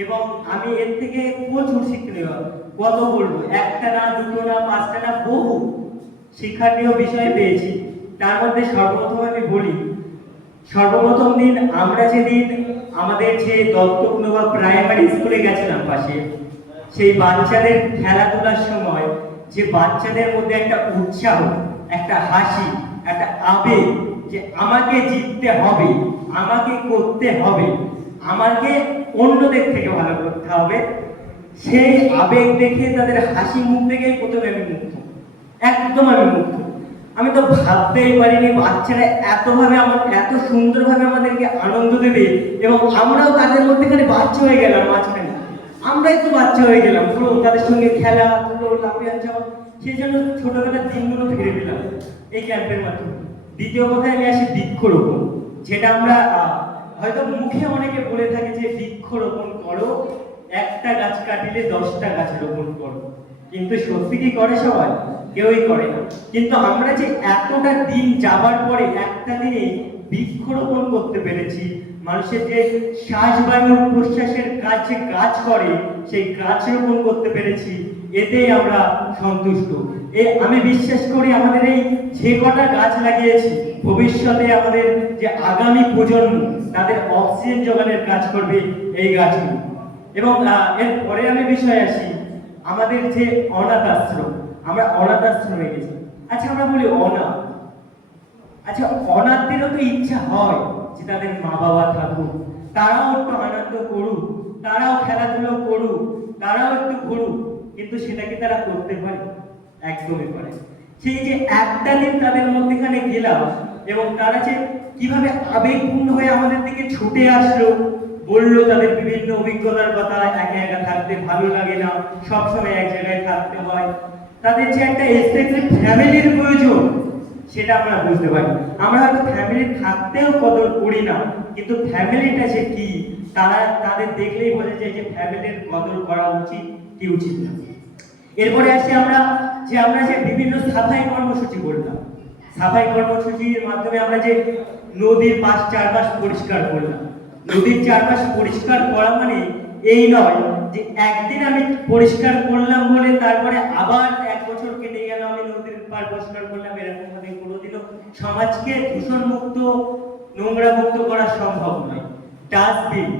এবং আমি এর থেকে প্রচুর শিক্ষণীয়, কত বলবো, একটা না, দুটো না, 5টা না, বহু শিক্ষণীয় বিষয় পেয়েছি। তার মধ্যে সর্বপ্রথম আমি বলি, সর্বপ্রথম দিন আমরা যেদিন আমাদের যে দত্তক নেওয়া প্রাইমারি স্কুলে গেছিলাম পাশে, সেই বাচ্চাদের খেলাধুলার সময় যে বাচ্চাদের মধ্যে একটা উৎসাহ, একটা হাসি, একটা আবেগ যে আমাকে জিততে হবে, আমাকে করতে হবে, আমাকে অন্যদের থেকে ভালো করতে হবে, সেই আবেগ দেখে তাদের হাসি মুখ দেখেই প্রথমে আমি মুগ্ধ, একদম আমি মুগ্ধ। আমি তো ভাবতেই পারিনি বাচ্চারা এত সুন্দরভাবে আমাদেরকে আনন্দ দেবে এবং আমরাও তাদের মধ্যেখানে বাচ্চা হয়ে গেলাম, মাঝখানে আমরাই তো বাচ্চা হয়ে গেলাম পুরো, তাদের সঙ্গে খেলা ধুলো, লাফিয়ে যাওয়া, সেই জন্য ছোটবেলার দিনগুলো ফিরে পেলাম এই ক্যাম্পের মাধ্যমে। দ্বিতীয় কথায় আমি আসি বৃক্ষরোপণ, যেটা আমরা হয়তো মুখে অনেকে বলে থাকে যে বৃক্ষরোপণ করো, একটা গাছ কাটিলে 10টা গাছ রোপণ করো, কিন্তু সত্যি কি করে সবাই? কেউই করে না। কিন্তু আমরা যে এতটা দিন যাবার পরে একটা দিনে বৃক্ষরোপণ করতে পেরেছি, মানুষের যে শ্বাসবায়ুর প্রশ্বাসের কাজ যে গাছ করে, সেই গাছ রোপণ করতে পেরেছি, এতেই আমরা সন্তুষ্ট। আমি বিশ্বাস করি আমাদের এই যে কটা গাছ লাগিয়েছি, ভবিষ্যতে আমাদের যে আগামী প্রজন্ম, তাদের অক্সিজেন যোগানের কাজ করবে এই গাছগুলো। এবং এরপরে আমি বিষয়ে আসি, আমাদের যে অনাথ আশ্রম, আমরা অনাথ আশ্রমে গেছি। আচ্ছা, আমরা বলি অনাথ, আচ্ছা অনাথদেরও তো ইচ্ছা হয় যে তাদের মা বাবা থাকুক, তারাও একটু আনন্দ করুক, তারাও খেলাধুলো করুক, তারাও একটু ঘুরুক, কিন্তু সেটা কি তারা করতে পারে? একদমই পারে। সেই যে একটা দিন তাদের মধ্যেখানে গেলাম এবং তারা যে কিভাবে আবেগপূর্ণ হয়ে আমাদের দিকে ছুটে আসলো, বললো তাদের বিভিন্ন অভিজ্ঞতার কথা, একা একা থাকতে ভালো লাগে না, সবসময় এক জায়গায় থাকতে হয়, তাদের যে একটা এক্সটেন্ডেড ফ্যামিলির প্রয়োজন, সেটা আমরা বুঝতে পারি। আমরা হয়তো ফ্যামিলি থাকতেও কদর করি না, কিন্তু ফ্যামিলিটা যে কি তাদের দেখলেই বোঝা যায় যে ফ্যামিলির কদর করা উচিত কি উচিত না। এরপরে আসি আমরা যে বিভিন্ন সাফাই কর্মসূচি করলাম। সাফাই কর্মসূচির মাধ্যমে আমরা যে নদীর চারপাশ পরিষ্কার করলাম। নদীর চারপাশ পরিষ্কার করা মানে এই নয় যে একদিন আমি পরিষ্কার করলাম বলে তারপরে আবার 1 বছর কেটে গেল আমি নদীর পাড় পরিষ্কার করলাম, এরকম ভাবে কোনোদিনও সমাজকে দূষণ মুক্ত নোংরা মুক্ত করা সম্ভব নয়। ডাস্টবিন,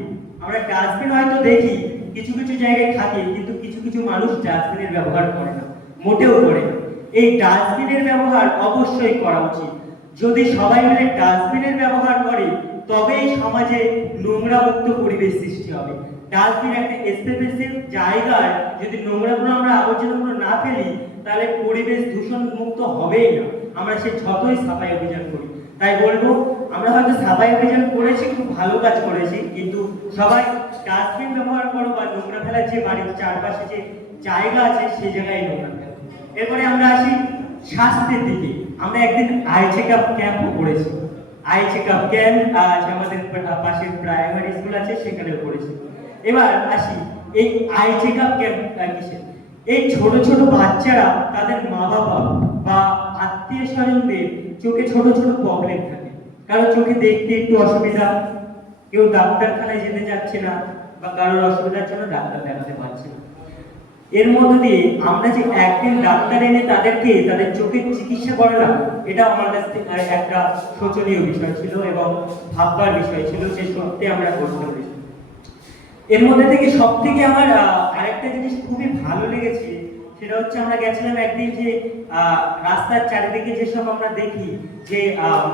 আমরা ডাস্টবিন হয়তো দেখি কিছু কিছু জায়গায় থাকে, কিন্তু কিছু কিছু মানুষ ডাস্টবিনের ব্যবহার করে না, মোটেও করে না। এই ডাস্টবিনের ব্যবহার অবশ্যই করা উচিত। যদি সবাই মিলে ডাস্টবিনের ব্যবহার করে তবেই সমাজে নোংরা মুক্ত পরিবেশ সৃষ্টি হবে। ডাস্টবিন একটা স্পেসিফিক জায়গায় যদি নোংরাগুলো আমরা আবর্জনাগুলো না ফেলি তাহলে পরিবেশ দূষণ মুক্ত হবেই না, আমরা সে যতই সাফাই অভিযান করি। তাই বলবো আমরা হয়তো সাফাই অভিযান করেছি, খুব ভালো কাজ করেছি, কিন্তু সবাই ডাস্টবিন ব্যবহার করো বা নোংরা ফেলার যে বাড়ির চারপাশে যে জায়গা আছে সেই জায়গায় নোংরা ফেলো। এরপরে আমরা আসি স্বাস্থ্যের দিকে। আমরা একদিন আই চেক আপ ক্যাম্পও করেছি। আই চেক আপ ক্যাম্প আমাদের পাশের প্রাইমারি স্কুল আছে সেখানেও করেছি। এবার আসি এই আই চেক আপ ক্যাম্প কিসের? এই ছোট ছোট বাচ্চারা তাদের মা বাবা বা আত্মীয় স্বজনদের চোখে ছোট ছোট প্রবলেম থাকে, কারো চোখে দেখতে একটু অসুবিধা, কেউ ডাক্তারখানায় যেতে যাচ্ছে না বা কারোর অসুবিধার জন্য ডাক্তার দেখাতে পারছে না। এর মধ্য দিয়ে আমরা যে একদিন ডাক্তার এনে তাদেরকে তাদের চোখের চিকিৎসা করালাম, এটা আমার কাছ থেকে একটা শোচনীয় বিষয় ছিল এবং ভাববার বিষয় ছিল যে সত্যি আমরা করতে পেরেছি। এর মধ্যে থেকে সব থেকে আমার আরেকটা জিনিস খুবই ভালো লেগেছে, সেটা হচ্ছে আমরা গেছিলাম একদিন যে রাস্তার চারিদিকে যেসব আমরা দেখি যে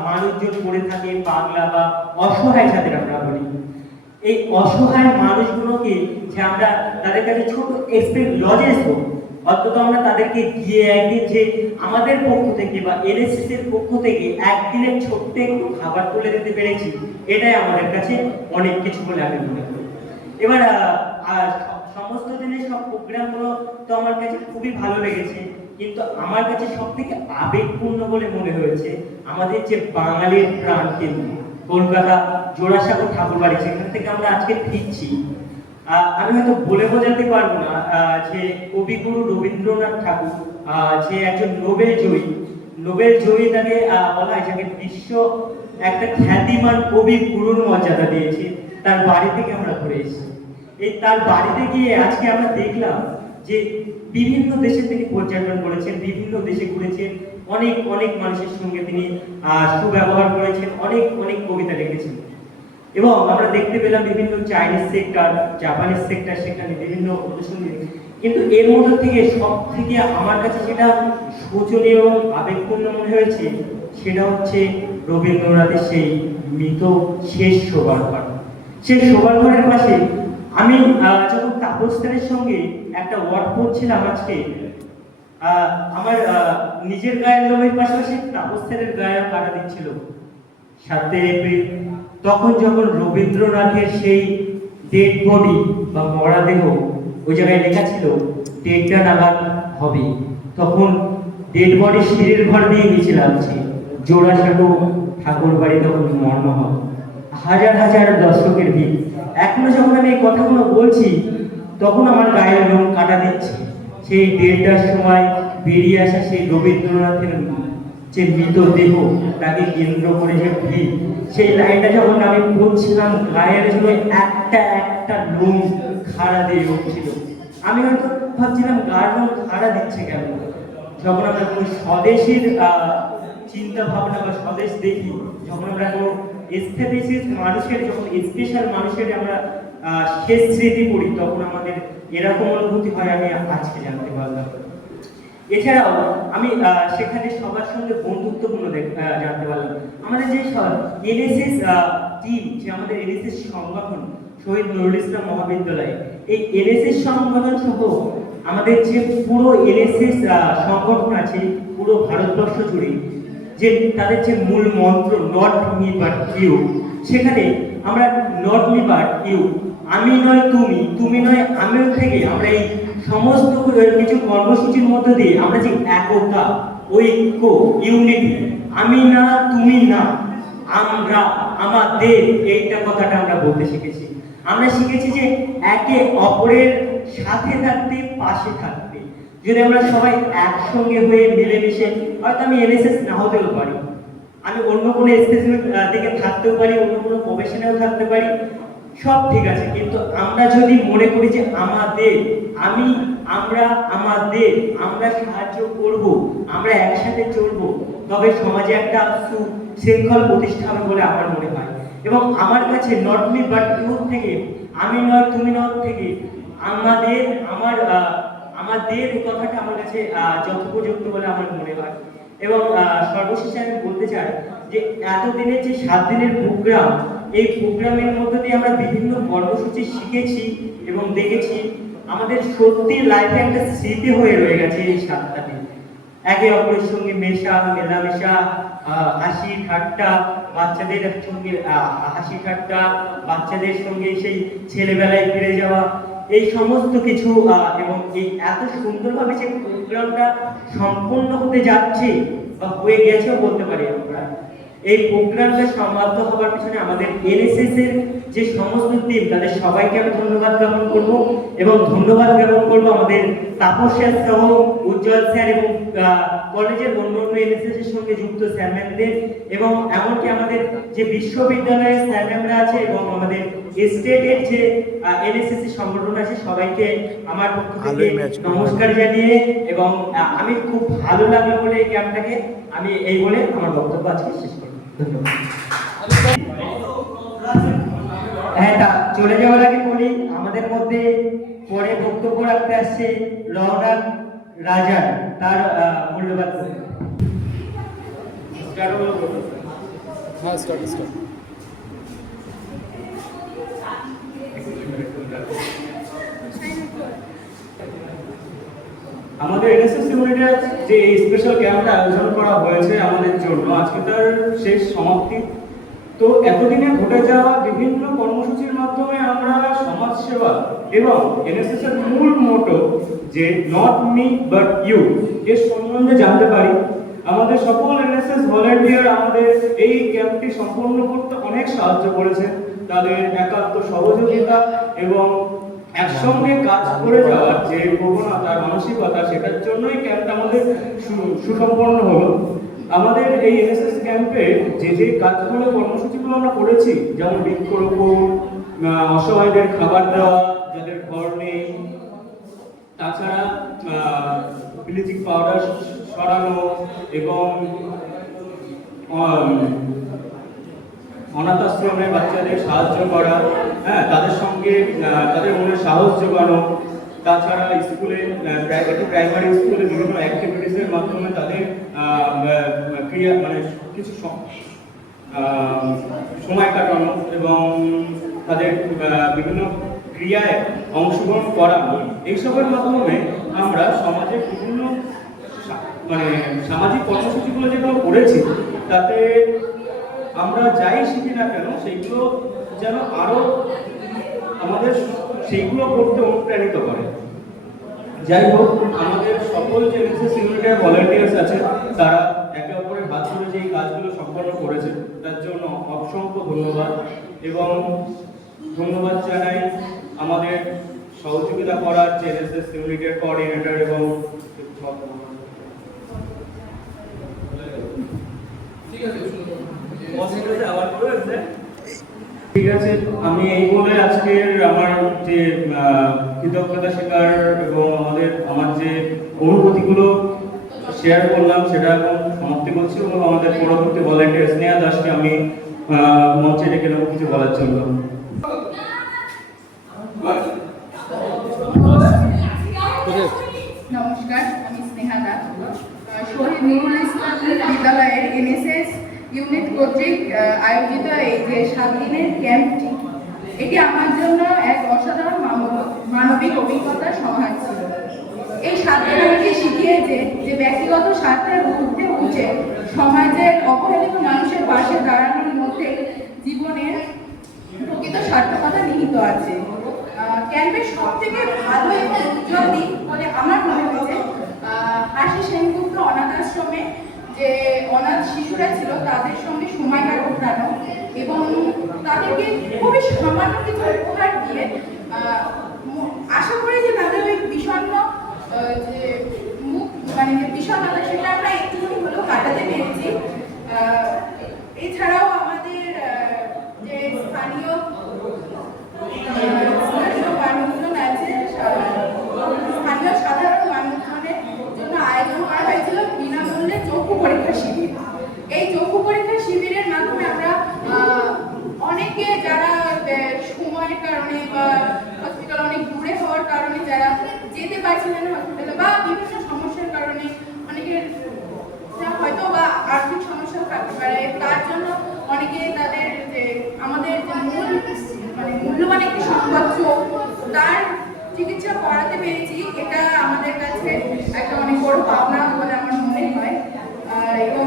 মানুষজন পড়ে থাকে, পাগলা বা অসহায় যাদের আমরা বলি, এই অসহায় মানুষগুলোকে যে আমরা তাদের কাছে ছোট লজেস হোক অন্তত আমরা তাদেরকে গিয়ে একদিন যে আমাদের পক্ষ থেকে বা এনএসএস এর পক্ষ থেকে একদিনের ছোট্ট একটু খাবার তুলে দিতে পেরেছি, এটাই আমাদের কাছে অনেক কিছু বলে আমি মনে করি। এবার সমস্ত দিনের সব প্রোগ্রামগুলো তো আমার কাছে খুবই ভালো লেগেছে, কিন্তু আমার কাছে সব থেকে আবেগপূর্ণ বলে মনে হয়েছে আমাদের যে বাঙালির প্রাণ কেন্দ্র কলকাতা জোড়াসাঁকো ঠাকুরবাড়ি, সেখান থেকে আমরা আজকে ফিরছি। আমি হয়তো বলে বোঝাতে পারবো না যে কবিগুরু রবীন্দ্রনাথ ঠাকুর যে একজন নোবেল জয়ী তাকে বলা হয় যাকে বিশ্ব একটা খ্যাতিমান কবি গুরুর মর্যাদা দিয়েছে, তার বাড়ি থেকে আমরা ঘুরে এসেছি। এই তার বাড়িতে গিয়ে আজকে আমরা দেখলাম যে বিভিন্ন দেশে তিনি পর্যটন করেছেন, বিভিন্ন দেশে ঘুরেছেন, অনেক অনেক মানুষের সঙ্গে তিনি সুব্যবহার করেছেন, অনেক অনেক কবিতা লিখেছেন। এবং আমরা দেখতে পেলাম বিভিন্ন চাইনিজ সেক্টর, জাপানিজ সেক্টর, সেখানে বিভিন্ন প্রদর্শনী। কিন্তু এর মধ্যে থেকে সব থেকে আমার কাছে যেটা শোচনীয় এবং আবেগপূর্ণ মনে হয়েছে সেটা হচ্ছে রবীন্দ্রনাথের সেই মৃত শেষ শোবার ঘর। সেই শোবার ঘরের পাশে আমি যখন তাপস্থানের সঙ্গে একটা ওয়ার্ড পড়ছিলাম আজকে, আমার নিজের গায়ের লোমের পাশাপাশি তাপস্থানের গায়েও কাটা দিচ্ছিল। 7 এপ্রিল তখন যখন রবীন্দ্রনাথের সেই ডেড বডি বা মরদেহ ওই জায়গায় লেখা ছিল ডেটটা নাগাদ হবে, তখন ডেড বডি শিরের ঘর দিয়ে নিচে লাগছে, জোড়াসাঁকো ঠাকুর বাড়ি তখন মর্মাহত, হাজার হাজার দর্শকের ভিড়। এখনো যখন আমি এই কথাগুলো বলছি তখন আমার গায়ের লোম কাটা দিচ্ছে। সেই 1:30টার সময় বেরিয়ে আসা সেই রবীন্দ্রনাথের যে মৃতদেহ, তাকে কেন্দ্র করে যে ভিড়, সেই লাইনটা যখন আমি বলছিলাম গায়ের জন্য একটা একটা লোম খাড়া দিয়ে উঠছিল। আমি হয়তো ভাবছিলাম গায়ের লোম খাড়া দিচ্ছে কেন। যখন আমরা কোনো স্বদেশের চিন্তা ভাবনা বা স্বদেশ দেখি, যখন আমরা কোনো এস্থেটিক মানুষের, যখন স্পেশাল মানুষের আমরা শেষ স্মৃতি পড়ি, তখন আমাদের এরকম অনুভূতি হয়, আমি আজকে জানতে পারলাম। এছাড়াও আমি সেখানে সবার সঙ্গে বন্ধুত্বপূর্ণ জানতে পারলাম। আমাদের যে এনএসএস টিম, যে আমাদের এনএসএস সংগঠন শহীদ নুরুল ইসলাম মহাবিদ্যালয়, এই এনএসএস সংগঠন সহ আমাদের যে পুরো এনএসএস সংগঠন আছে পুরো ভারতবর্ষ জুড়ে, যে তাদের যে মূল মন্ত্র নট মি বাট ইউ, সেখানে আমরা নট মি বাট ইউ, আমি নয় তুমি, তুমি নয় আমিও থেকে আমরা এই সমস্ত কিছু কর্মসূচির মধ্যে দিয়ে আমরা যে একতা ঐক্য, ইউনিটি, আমি না তুমি না, আমরা, আমাদের, এইটা কথাটা আমরা বলতে শিখেছি। আমরা শিখেছি যে একে অপরের সাথে থাকতে, পাশে থাকতে। যদি আমরা সবাই একসঙ্গে হয়ে মিলেমিশে, হয়তো আমি এনএসএস না হতেও পারি, আমি অন্য কোনো স্পেসিফিক দিকে থাকতেও পারি, অন্য কোনো প্রফেশনেও থাকতে পারি, সব ঠিক আছে, কিন্তু আমরা যদি মনে করি যে আমাদের, আমাদের, আমরা সাহায্য করব, আমরা একসাথে চলবো, তবে সমাজে একটা শৃঙ্খল প্রতিষ্ঠা হবে বলে আমার মনে হয়। এবং আমার কাছে নট মি বাট ইউ থেকে, আমি নয় তুমি নয় থেকে, আমাদের, আমাদের কথাটা আমার কাছে যথোপযুক্ত বলে আমার মনে হয়। এবং সর্বশেষে আমি বলতে চাই যে এতদিনের যে 7 দিনের প্রোগ্রাম, এই প্রোগ্রামের মধ্যে দিয়ে আমরা বিভিন্ন কর্মসূচি শিখেছি এবং দেখেছি, আমাদের সত্যি লাইফে একটা স্মৃতি হয়ে রয়ে গেছে এই 7টা দিন। একে অপরের সঙ্গে মেলামেশা, হাসি ঠাট্টা, বাচ্চাদের সঙ্গে হাসি ঠাট্টা, বাচ্চাদের সঙ্গে সেই ছেলেবেলায় ফিরে যাওয়া, এই সমস্ত কিছু, এবং এই এত সুন্দরভাবে যে প্রোগ্রামটা সম্পন্ন হতে যাচ্ছে বা হয়ে গেছেও বলতে পারি আমরা। এই প্রোগ্রামটা সমাপ্ত হওয়ার পিছনে আমাদের এনএসএস এর যে সমস্ত টিম, তাদের সবাইকে আমি ধন্যবাদ জ্ঞাপন করব। এবং ধন্যবাদ জ্ঞাপন করব আমাদের তাপস স্যার সহ উজ্জ্বল স্যার এবং কলেজের অন্যান্য এনএসএস এর সঙ্গে যুক্ত স্যার ম্যামদের, এবং এমনকি আমাদের যে বিশ্ববিদ্যালয়ের স্যার ম্যামরা আছে এবং আমাদের স্টেটের যে এনএসএস সংগঠন আছে, সবাইকে আমার পক্ষ থেকে নমস্কার জানিয়ে, এবং আমি খুব ভালো লাগলো বলে এই ক্যাম্পটাকে আমি এই বলে আমার বক্তব্য আজকে শেষ করি। ধন্যবাদ। হ্যাঁ, চলে যাওয়ার আগে বলি, আমাদের মধ্যে পরে বক্তব্য রাখতে আসছে রওনাক রাজা, তার মূল্যবান আমাদের এনএসএস ইউনিটের যে স্পেশাল ক্যাম্পটা আয়োজন করা হয়েছে আমাদের জন্য, আজকে তার শেষ সমাপ্তি। তো এতদিনে ঘটে যাওয়া বিভিন্ন কর্মসূচির মাধ্যমে আমরা সমাজ সেবা এবং এনএসএস এর মূল মোটো যে নট মি বাট ইউ এর সম্বন্ধে জানতে পারি। আমাদের সকল এনএসএস ভলান্টিয়ার আমাদের এই ক্যাম্পটি সম্পন্ন করতে অনেক সাহায্য করেছে। তাদের একান্ত সহযোগিতা এবং একসঙ্গে কাজ করে যাওয়ার যে প্রবণতা, মানসিকতা, সেটার জন্যই ক্যাম্পটা আমাদের সুসম্পন্ন হলো। আমাদের এই এনএসএস ক্যাম্পে যে কাজগুলো, কর্মসূচিগুলো আমরা করেছি, যেমন বৃক্ষরোপণ, অসহায়দের খাবার দেওয়া, যাদের ঘর নেই, তাছাড়া ব্লিচিং পাউডার সরানো এবং অনাথ আশ্রমে বাচ্চাদের সাহায্য করা, হ্যাঁ, তাদের সঙ্গে তাদের মনে সাহস যোগানো, তাছাড়া স্কুলে, প্রাইমারি স্কুলে বিভিন্ন অ্যাক্টিভিটিসের মাধ্যমে তাদের ক্রিয়া, মানে কিছু সময় কাটানো এবং তাদের বিভিন্ন ক্রিয়ায় অংশগ্রহণ করানো, এইসবের মাধ্যমে আমরা সমাজের বিভিন্ন সামাজিক কর্মসূচিগুলো যেগুলো করেছি, তাতে আমরা যাই শিখি না কেন সেইগুলো যেন আরো আমাদের সেইগুলো করতে অনুপ্রাণিত করে। যাই হোক, আমাদের সকল যে এনএসএস ইউনিটের ভলান্টিয়ার্স আছে, তারা একে অপরের হাত ধরে যে কাজগুলো সম্পন্ন করেছে, তার জন্য অসংখ্য ধন্যবাদ। এবং ধন্যবাদ জানাই আমাদের সহযোগিতা করার যে এনএসএস ইউনিটের কোঅর্ডিনেটর এবং ঠিক আছে, আমি এই বলে আজকের আমার যে কৃতজ্ঞতা স্বীকার এবং আমার যে অনুভূতিগুলো শেয়ার করলাম সেটা এখন সমাপ্তি করছি, এবং আমাদের পরবর্তী ভলান্টিয়ার স্নেহা দাসকে আমি মঞ্চে ডেকে নেবো কিছু বলার জন্য। নমস্কার, আমি স্নেহা দাস, শহীদ নুরুল ইসলাম বিদ্যালয়ের এনএসএস ইউনিট কর্তৃক আয়োজিত এই যে 7 দিনের ক্যাম্পটি, এটি আমার জন্য এক অসাধারণ মানবিক অভিজ্ঞতার সমাহার ছিল। এই 7 দিন আমাকে শিখিয়েছে যে ব্যক্তিগত স্বার্থের ঊর্ধ্বে উঠে সমাজের অবহেলিত মানুষের পাশে দাঁড়ানোর মধ্যে জীবনের প্রকৃত সার্থকতা নিহিত আছে। ক্যাম্পের সব থেকে ভালো এবং উজ্জ্বল দিক বলে আমার মনে হয়েছে হাসি সেনগুপ্ত অনাথ আশ্রমে যে অনাথ শিশুরা ছিল তাদের সঙ্গে সময় কাটানো এবং তাদেরকে খুবই সামান্য কিছু উপহার দিয়ে আশা করি যে তাদের ওই বিষণ্ণ যে মুখ মানে যে বিষণ্ণতা সেটা আমরা একটুখানি হলেও কাটাতে পেরেছি। এছাড়াও আমাদের যে স্থানীয় মানুষজন আছে, স্থানীয় সাধারণ মানুষজনের জন্য আয়োজন করা হয়েছিল বিনামূল্যে চক্ষু পরীক্ষা শিবির। এই চক্ষু পরীক্ষা শিবিরের মাধ্যমে আমরা অনেকে যারা সময়ের কারণে বা হসপিটাল অনেক দূরে হওয়ার কারণে যারা যেতে পারছিলেন না হসপিটালে বা বিভিন্ন সমস্যার কারণে অনেকের হয়তো বা আর্থিক সমস্যা থাকতে পারে, তার জন্য অনেকে তাদের যে আমাদের মূল্যবান একটি সম্পদ তার চিকিৎসা করাতে পেরেছি। এটা আমাদের কাছে একটা অনেক বড় পাওনা বলে আমার মনে হয়। এবং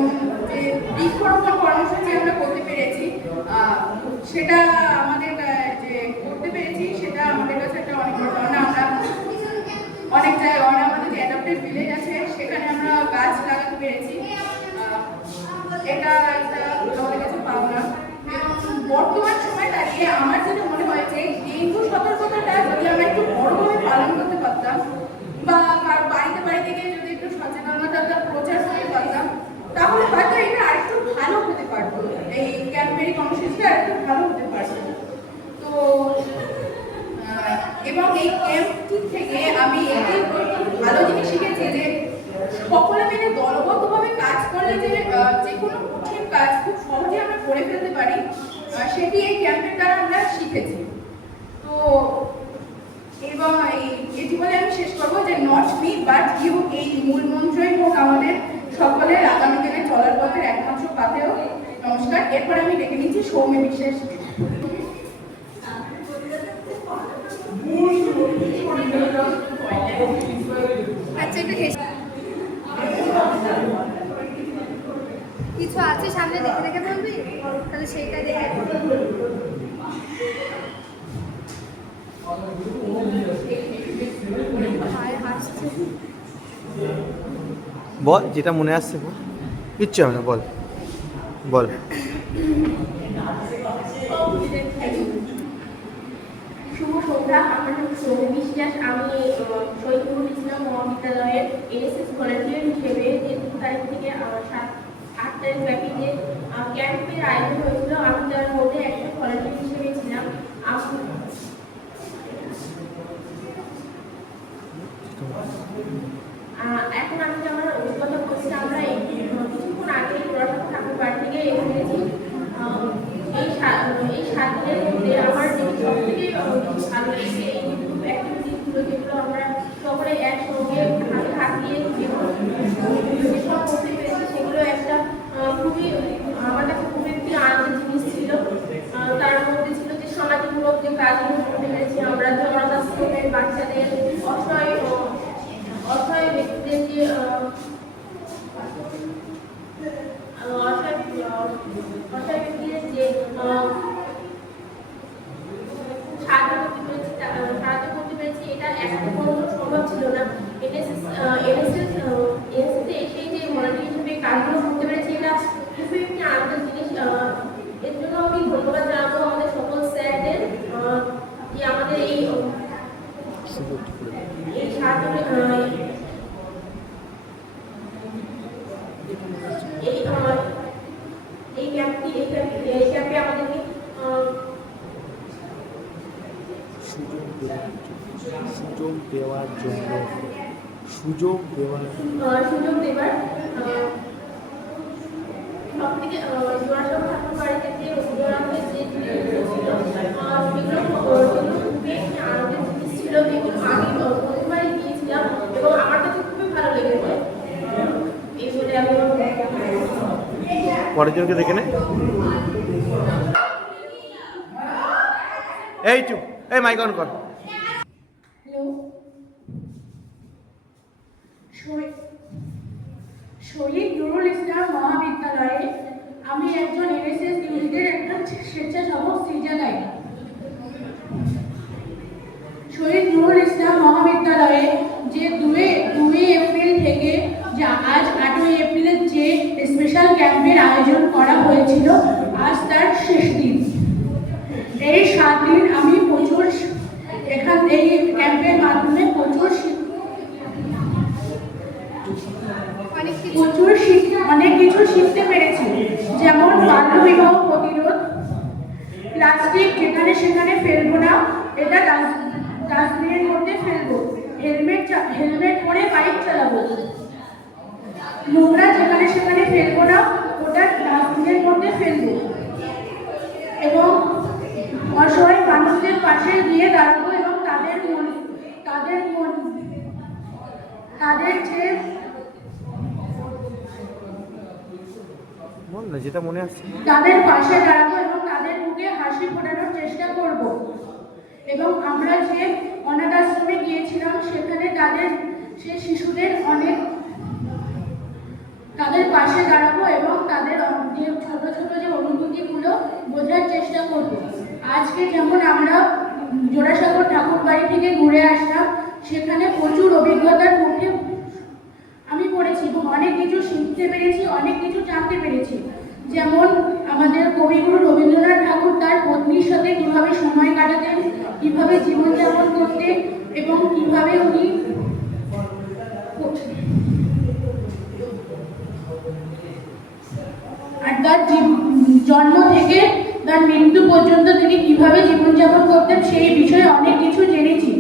যে বৃক্ষরোপণ কর্মসূচি আমরা করতে পেরেছি সেটা আমাদের যে করতে পেরেছি সেটা আমাদের কাছে একটা অনেক বড় পাওনা। আমরা অনেক জায়গায় আমাদের যে অ্যাডাপ্টেড ভিলেজ আছে সেখানে আমরা গাছ লাগাতে পেরেছি, এটা একটা আমাদের কাছে পাওনা। এবং বর্তমান সময় দাঁড়িয়ে আমার যেটা মনে হয় যে ডেঙ্গু সতর্কতাটা যদি আমরা একটু বড়ভাবে পালন করতে পারতাম বা বাড়িতে বাড়িতে গিয়ে যদি একটু সচেতনতা প্রচার করতে পারতাম তাহলে হয়তো এটা আরেকটু ভালো হতে পারতো, এই ক্যাম্পেইন কর্মসূচিটা আরেকটু ভালো হতে পারতো। তো এবং এই ক্যাম্পটি থেকে আমি একটি ভালো জিনিস শিখেছি যে সকলে মিলে দলবদ্ধভাবে কাজ করলে যে কোনো কঠিন কাজ খুব সহজে আমরা করে ফেলতে পারি, সেটি এই ক্যাম্পের দ্বারা আমরা শিখেছি। তো এবং এটি বলে আমি শেষ করবো যে নট মি বাট ইউ, এই মূল মন্ত্রই হোক আমাদের সকলের আগামী দিনে চলার পথের একমাত্র পাথেয়। নমস্কার। এরপর আমি ডেকে নিচ্ছি সৌম্য বিশ্বাস। আচ্ছা, একটু কিছু আছে সামনে দেখে দেখে বলবি, তাহলে সেইটা দেখে বল যেটা মনে আসছে, বল, কিচ্ছু হবে না, বল বল। শুভ সন্ধ্যা। আমার নাম সৌম্য বিশ্বাস। আমি শহীদ নুরুল ইসলাম মহাবিদ্যালয়ের এনএসএস ভলান্টিয়ার হিসেবে 2 তারিখ থেকে 8 তারিখ ব্যাপী যে ক্যাম্পের আয়োজন হয়েছিল আমি তার মধ্যে একটা ভলান্টিয়ার হিসেবে ছিলাম। এখন আমি আমার অভিজ্ঞতা বলছি। আমরা কিছুক্ষণ আগে পড়াশোনা ঠাকুর বাড়ি থেকে এসেছি। এই 7 দিনের মধ্যে আমার যে সব থেকে ভালো লেগেছে এই গ্রুপ অ্যাক্টিভিটিসগুলো, যেগুলো আমরা সকলে একসঙ্গে হাতে হাত দিয়ে যেসব করতে পেরেছি সেগুলো একটা খুবই আমার কাছে খুবই একটি আনন্দের জিনিস ছিল। তার মধ্যে ছিল যে সামাজিকমূলক যে কাজগুলো করতে পেরেছি আমরা, যে অনাথ আশ্রমের বাচ্চাদের, অসহায় ব্যক্তিদের যে অসহায় ব্যক্তিদের যে সাহায্য করতে পেরেছি এটা একটা কোনো সম্ভব ছিল না। এনএসএসে এসে যে ভলান্টিয়ার হিসেবে কাজগুলো করতে পেরেছি এটা খুবই একটি আনন্দের জিনিস। এর জন্য আমি ধন্যবাদ জানাবো আমাদের সকল স্যারদের, যে আমাদের এই সাহায্য এই ক্যাম্পে আমাদেরকে সুযোগ দেওয়ার সুযোগ দেবার সব থেকে জোড়াসাঁকো ঠাকুর বাড়ি থেকে রবীন্দ্রনাথের যে আনন্দের জিনিস ছিল, যেগুলো আমি প্রথমবারই গিয়েছিলাম এবং আমার কাছে খুবই ভালো লেগেছে। এই বলে আমি পরের জনকে দেখে নে। এই চুপ, এই মাইক অন কর। হ্যালো, শহীদ নুরুল ইসলাম মহাবিদ্যালয়ে আমি একজন এনএসএস ইউনিটের একজন স্বেচ্ছাসেবক সৃজনায়। শহীদ নুরুল ইসলাম মহাবিদ্যালয়ে যে 2 এপ্রিল থেকে ক্যাম্পের আয়োজন করা হয়েছিল। আজ তার শেষ দিন। এই 7 দিন আমি এই ক্যাম্পের মাধ্যমে অনেক কিছু শিখতে পেরেছি, যেমন বাল্যবিবাহ প্রতিরোধ, প্লাস্টিক যেখানে সেখানে ফেলবো না, এটা ডাস্টবিনের মধ্যে ফেলবো, হেলমেট পরে বাইক চালাবো, নোংরা যেখানে সেখানে ফেলবো না, ওটা ডাস্টবিনের মধ্যে ফেলবো, এবং অসহায় মানুষদের পাশে গিয়ে দাঁড়াবো এবং তাদের যে যেটা মনে আছে তাদের পাশে দাঁড়াবো এবং তাদের মুখে হাসি ফোটানোর চেষ্টা করব। এবং আমরা যে অনাথ আশ্রমে গিয়েছিলাম সেখানে সেই শিশুদের তাদের পাশে দাঁড়াবো এবং তাদের যে ছোট ছোট যে অনুভূতিগুলো বোঝার চেষ্টা করব। আজকে যেমন আমরা জোড়াসাগর ঠাকুর বাড়ি থেকে ঘুরে আসলাম, সেখানে প্রচুর অভিজ্ঞতার মুখে আমি পড়েছি এবং অনেক কিছু শিখতে পেরেছি, অনেক কিছু জানতে পেরেছি। যেমন আমাদের কবিগুরু রবীন্দ্রনাথ ঠাকুর তার পত্নীর সাথে কিভাবে সময় কাটাতেন, কিভাবে জীবনযাপন করতেন এবং কিভাবে উনি আর তার জন্ম থেকে তার মৃত্যু পর্যন্ত তিনি কিভাবে জীবনযাপন করতেন সেই বিষয়ে অনেক কিছু জেনেছি।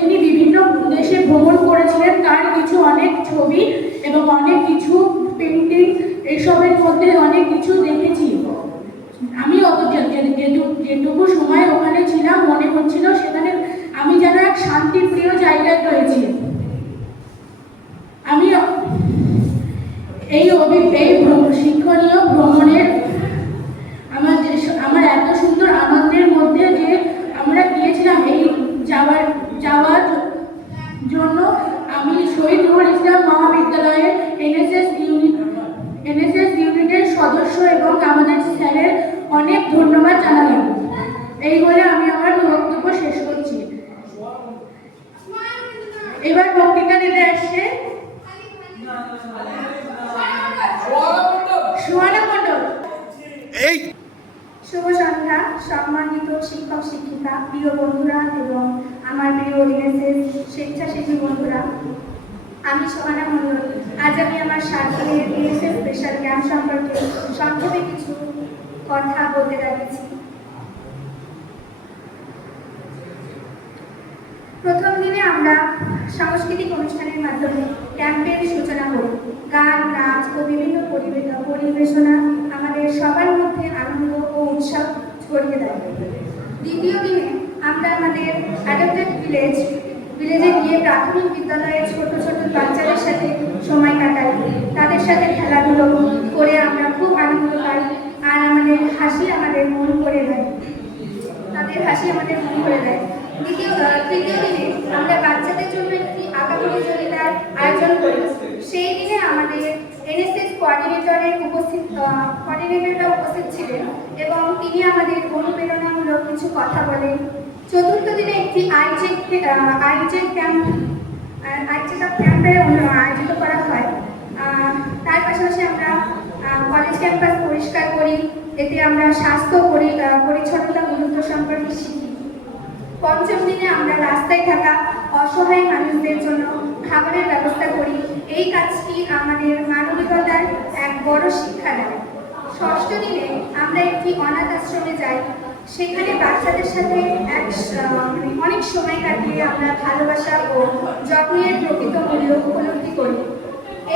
তিনি বিভিন্ন দেশে ভ্রমণ করেছিলেন, তার কিছু অনেক ছবি এবং অনেক কিছু পেন্টিং, এসবের মধ্যে অনেক কিছু দেখেছি। আমি যেটুকু সময় ওখানে ছিলাম মনে হচ্ছিল সেখানে আমি যেন এক শান্তিপ্রিয় জায়গায় রয়েছি। আমি এই শিক্ষণীয় ভ্রমণের আমার এত সুন্দর আনন্দের মধ্যে যে আমরা গিয়েছিলাম, এই যাওয়ার জন্য আমি শহীদ নুরুল ইসলাম মহাবিদ্যালয়ের এনএসএস ইউনিটের সদস্য এবং আমাদের স্যারের অনেক ধন্যবাদ জানালাম। এই বলে আমি আমার বক্তব্য শেষ করছি। এবার বক্তৃতা দিতে আসছে সুহানা মণ্ডল। শুভ সন্ধ্যা সম্মানিত শিক্ষক শিক্ষিকা, প্রিয় বন্ধুরা এবং আমার প্রিয় এনএসএস স্বেচ্ছাসেবী বন্ধুরা, আমি সুহানা মণ্ডল। আজ আমি আমার 7 দিনের এনএসএস স্পেশাল ক্যাম্প সম্পর্কে সংক্ষেপে কিছু কথা বলতে যাচ্ছি। প্রথম দিনে আমরা সাংস্কৃতিক অনুষ্ঠানের মাধ্যমে ক্যাম্পের সূচনা করি। গান, নাচ ও বিভিন্ন পরিবেশনা আমাদের সবার মধ্যে আনন্দ ও উৎসাহ ছড়িয়ে দেয়। দ্বিতীয় দিনে আমরা আমাদের অ্যাডপ্টেড ভিলেজে গিয়ে প্রাথমিক বিদ্যালয়ের ছোট ছোট বাচ্চাদের সাথে সময় কাটাই। তাদের সাথে খেলাধুলো করে আমরা খুব আনন্দ পাই, আর আমাদের হাসি আমাদের মন ভরে দেয়। তৃতীয় দিনে আমরা বাচ্চাদের জন্য একটি আঁকা প্রতিযোগিতার আয়োজন করি। সেই দিনে আমাদের এনএসএস কোঅর্ডিনেটররা উপস্থিত ছিলেন এবং তিনি আমাদের অনুপ্রেরণামূলক কিছু কথা বলেন। চতুর্থ দিনে একটি আইচেক ক্যাম্পের আয়োজিত করা হয়। তার পাশাপাশি আমরা কলেজ ক্যাম্পাস পরিষ্কার করি, এতে আমরা স্বাস্থ্য পরিচ্ছন্নতা গুরুত্ব সম্পর্কে শিখি। পঞ্চম দিনে আমরা রাস্তায় থাকা অসহায় মানুষদের জন্য খাবারের ব্যবস্থা করি। এই কাজটি আমাদের মানবিকতার এক বড় শিক্ষা দেয়। ষষ্ঠ দিনে আমরা একটি অনাথ আশ্রমে যাই। সেখানে বাচ্চাদের সাথে অনেক সময় কাটিয়ে আমরা ভালোবাসা ও যত্নের প্রকৃত মূল্য উপলব্ধি করি।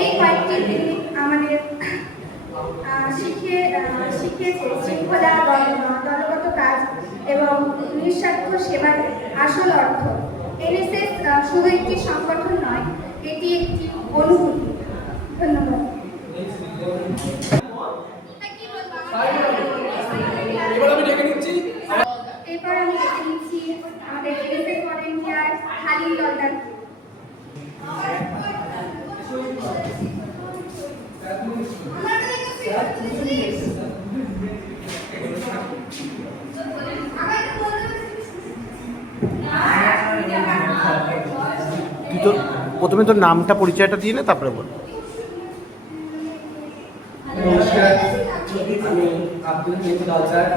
এই কয়েকটি দিন আমাদের শিখিয়েছে শৃঙ্খলা, দলগত কাজ এবং নিঃস্বার্থ সেবার আসল অর্থ। এনএসএস শুধু একটি সংগঠন নয়, এটি একটি অনুভূতি। ধন্যবাদ। এরপর আমি ডেকে নিচ্ছি আমাদের এনএসএস ভলেন্টিয়ার হালিম দলদার। প্রথমে তোর নামটা পরিচয়টা দিয়ে নে, তারপরে বল। নমস্কার, আমি আব্দুল হামিদ কাউসার,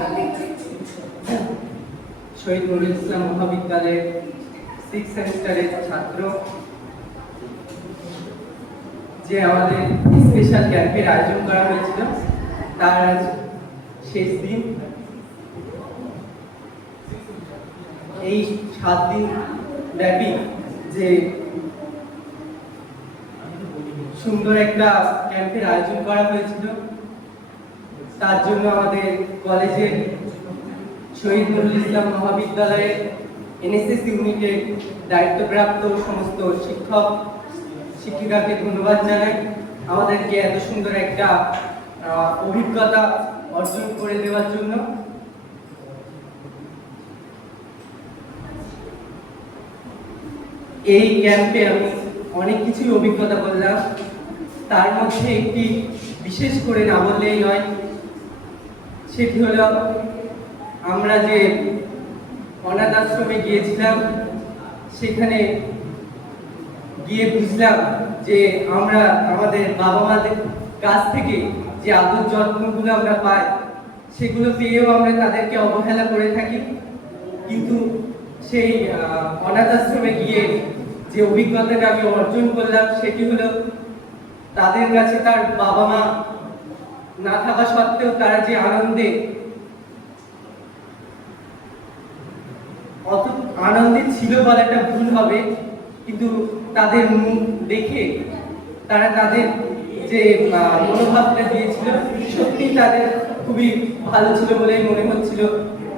শহীদ নুরুল ইসলাম মহাবিদ্যালয়ের 6th সেমিস্টারের ছাত্র। যে আমাদের স্পেশাল ক্যাম্পের আয়োজন করা হয়েছিল তার আজ শেষ দিন। এই 7 দিন ব্যাপী যে সুন্দর একটা ক্যাম্পের আয়োজন করা হয়েছিল, তার জন্য আমাদের কলেজের শহীদ নুরুল ইসলাম মহাবিদ্যালয়ের এনএসএস ইউনিটের দায়িত্বপ্রাপ্ত সমস্ত শিক্ষক শিক্ষিকাকে ধন্যবাদ জানাই আমাদেরকে এত সুন্দর একটা অভিজ্ঞতা অর্জন করে দেওয়ার জন্য। এই ক্যাম্পে আমি অনেক কিছুই অভিজ্ঞতা করলাম, তার মধ্যে একটি বিশেষ করে না বললেই নয়, সেটি হলো আমরা যে অনাথ আশ্রমে গিয়েছিলাম, সেখানে গিয়ে বুঝলাম যে আমরা আমাদের বাবা মাদের কাছ থেকে যে আদর যত্নগুলো আমরা পাই, সেগুলো পেয়েও আমরা তাদেরকে অবহেলা করে থাকি। কিন্তু সেই অনাথ আশ্রমে গিয়ে যে অভিজ্ঞতাটা আমি অর্জন করলাম, সেটি হলো তাদের কাছে তার বাবা মা না থাকা সত্ত্বেও তারা যে আনন্দে ছিল বলাটা ভুল হবে, কিন্তু তাদের মুখ দেখে তারা তাদের যে মনোভাবটা দিয়েছিল সত্যি তাদের খুবই ভালো ছিল বলেই মনে হচ্ছিল।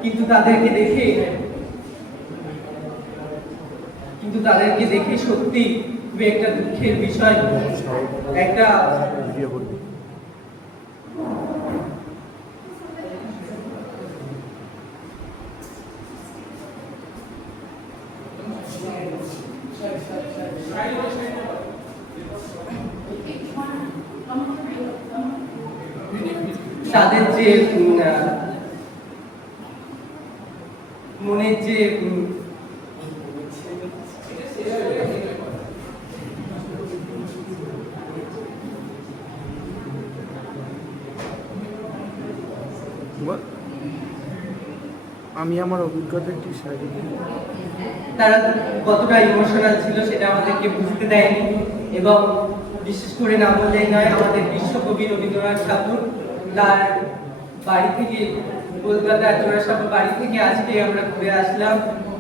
কিন্তু তাদেরকে দেখে সত্যি খুবই একটা দুঃখের বিষয়। একটা তাদের যে মনের যে আমি আমার অভিজ্ঞতা একটু শেয়ার করি। তারা কতটা ইমোশনাল ছিল সেটা আমাদেরকে বুঝতে দেয়নি, এবং বিশেষ করে না বললেই নয়, আমাদের বিশ্বকবি রবীন্দ্রনাথ ঠাকুর তার বাড়ি থেকে, কলকাতার জোড়াসাঁকো বাড়ি থেকে আজকে আমরা ঘুরে আসলাম,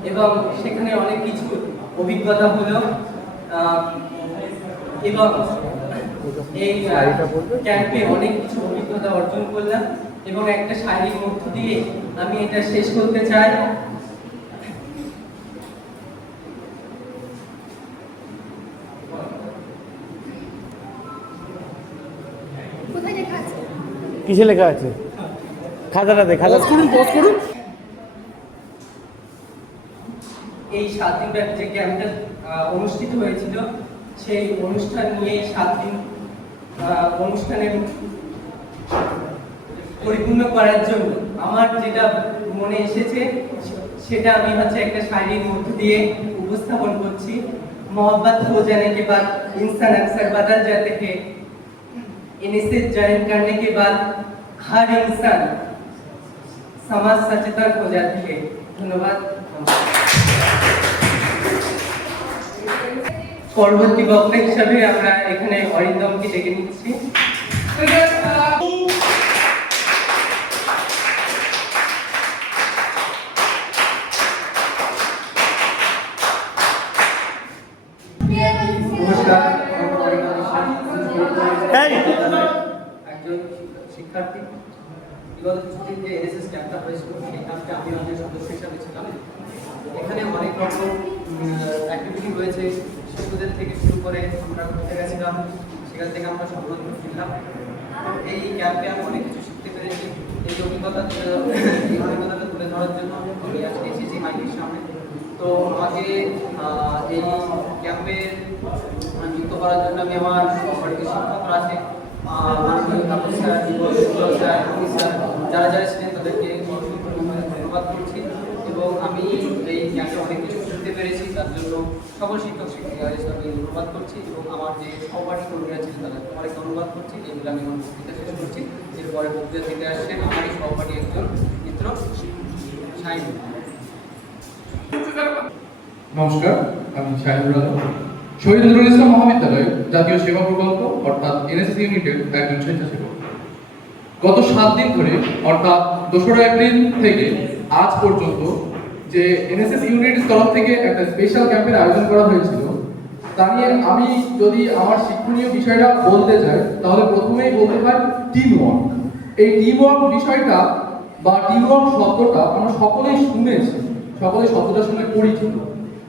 এবং সেখানে অনেক কিছু অভিজ্ঞতা হলো, এবং এই ক্যাম্পে অনেক কিছু অভিজ্ঞতা অর্জন করলাম। এবং একটা শারীরিক মধ্য দিয়ে আমি এটা শেষ করতে চাই। কিসে লেখা আছে? খাতাটা দে, খাতা করুন, পজ করুন। এই 7 দিন ব্যাপী যে ক্যাম্পটা অনুষ্ঠিত হয়েছিল, সেই অনুষ্ঠান নিয়ে 7 দিন অনুষ্ঠানের পরিপূর্ণ করার জন্য আমার যেটা মনে এসেছে সেটা আমি একটা শারীরিক মধ্য দিয়ে উপস্থাপন করছি। मोहब्बत हो जाने के बाद इंसान अक्सर बदल जाते हैं। इनसे ज्वाइन करने के बाद हर इंसान समाज सचेतन हो जाती है। धन्यवाद। পরবর্তী বক্তা হিসাবে আমরা এখানে অরিন্দমকে ডেকে নিচ্ছি। নমস্কার, একজন শিক্ষার্থী। বিগত কিছুদিন যে এনএসএস ক্যাম্পটা হয়েছিল, সেই ক্যাম্পে আমি আমাদের সদস্য হিসাবে ছিলাম। এখানে অনেক রকম অ্যাক্টিভিটি রয়েছে, শিশুদের থেকে শুরু করে আমরা ঘুরতে গেছিলাম, সেখান থেকে আমরা সংগ্রহ ফিরলাম। এই ক্যাম্পে আমি অনেক কিছু শিখতে পেরেছি। এই অভিজ্ঞতাটা তুলে ধরার জন্য আমি আজকে এসেছি মাইকের সামনে। তো আমাকে এই ক্যাম্পে যুক্ত করার জন্য আমি আমার সরকারি শিক্ষকরা আছে, যারা যারা ছিলেন তাদেরকে ধন্যবাদ করছি। এবং আমি এই ক্যাম্পে অনেক কিছু শিখতে পেরেছি। তার জন্য সকল শিক্ষক শিক্ষিকাদের সঙ্গে ধন্যবাদ করছি এবং আমার যে সহপাঠী কর্মীরা ছিলেন তাদের সবাইকে অনুবাদ করছি। এগুলো আমি আমার বক্তৃতা শেষ করছি। এরপরে বক্তৃতা দিতে আসছেন আমারই সহপাঠী একজন মিত্র শাহিন। নমস্কার, আমি শাহিনুর আলম, শহীদ নুরুল ইসলাম মহাবিদ্যালয় জাতীয় সেবা প্রকল্প অর্থাৎ এনএসএস ইউনিটের একজন স্বেচ্ছাসেবক। গত 7 দিন ধরে অর্থাৎ 2রা এপ্রিল থেকে আজ পর্যন্ত যে এনএসএস ইউনিটের তরফ থেকে একটা স্পেশাল ক্যাম্পের আয়োজন করা হয়েছিল, তা নিয়ে আমি যদি আমার শিক্ষণীয় বিষয়টা বলতে চাই তাহলে প্রথমেই বলতে হয় টিম ওয়ার্ক। এই টিম ওয়ার্ক বিষয়টা বা টিম ওয়ার্ক শব্দটা আমরা সকলেই শুনেছি, সকলেই শব্দটা শুনে পরিচিত,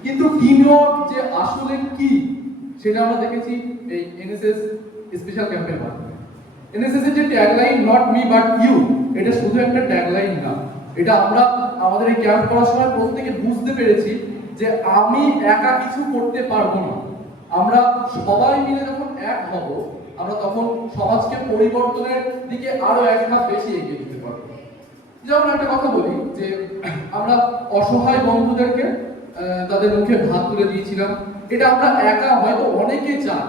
কিন্তু টিম ওয়ার্ক যে আসলে কি সেটা আমরা দেখেছি এই এনএসএস স্পেশাল ক্যাম্পের মাধ্যমে। এনএসএস এর যে tagline not me but you, এটা শুধু একটা ট্যাগলাইন না, এটা আমরা আমাদের এই ক্যাম্প করার সময় প্রত্যেকে বুঝতে পেরেছি যে আমি একা কিছু করতে পারবো না। আমরা সবাই মিলে যখন এক হব, আমরা তখন সমাজকে পরিবর্তনের দিকে আরো এক ধাপ বেশি এগিয়ে দিতে পারবো। যেমন একটা কথা বলি যে আমরা অসহায় বন্ধুদেরকে তাদের মুখে ভাত তুলে দিয়েছিলাম। এটা আমরা একা হয়তো অনেকে চাই,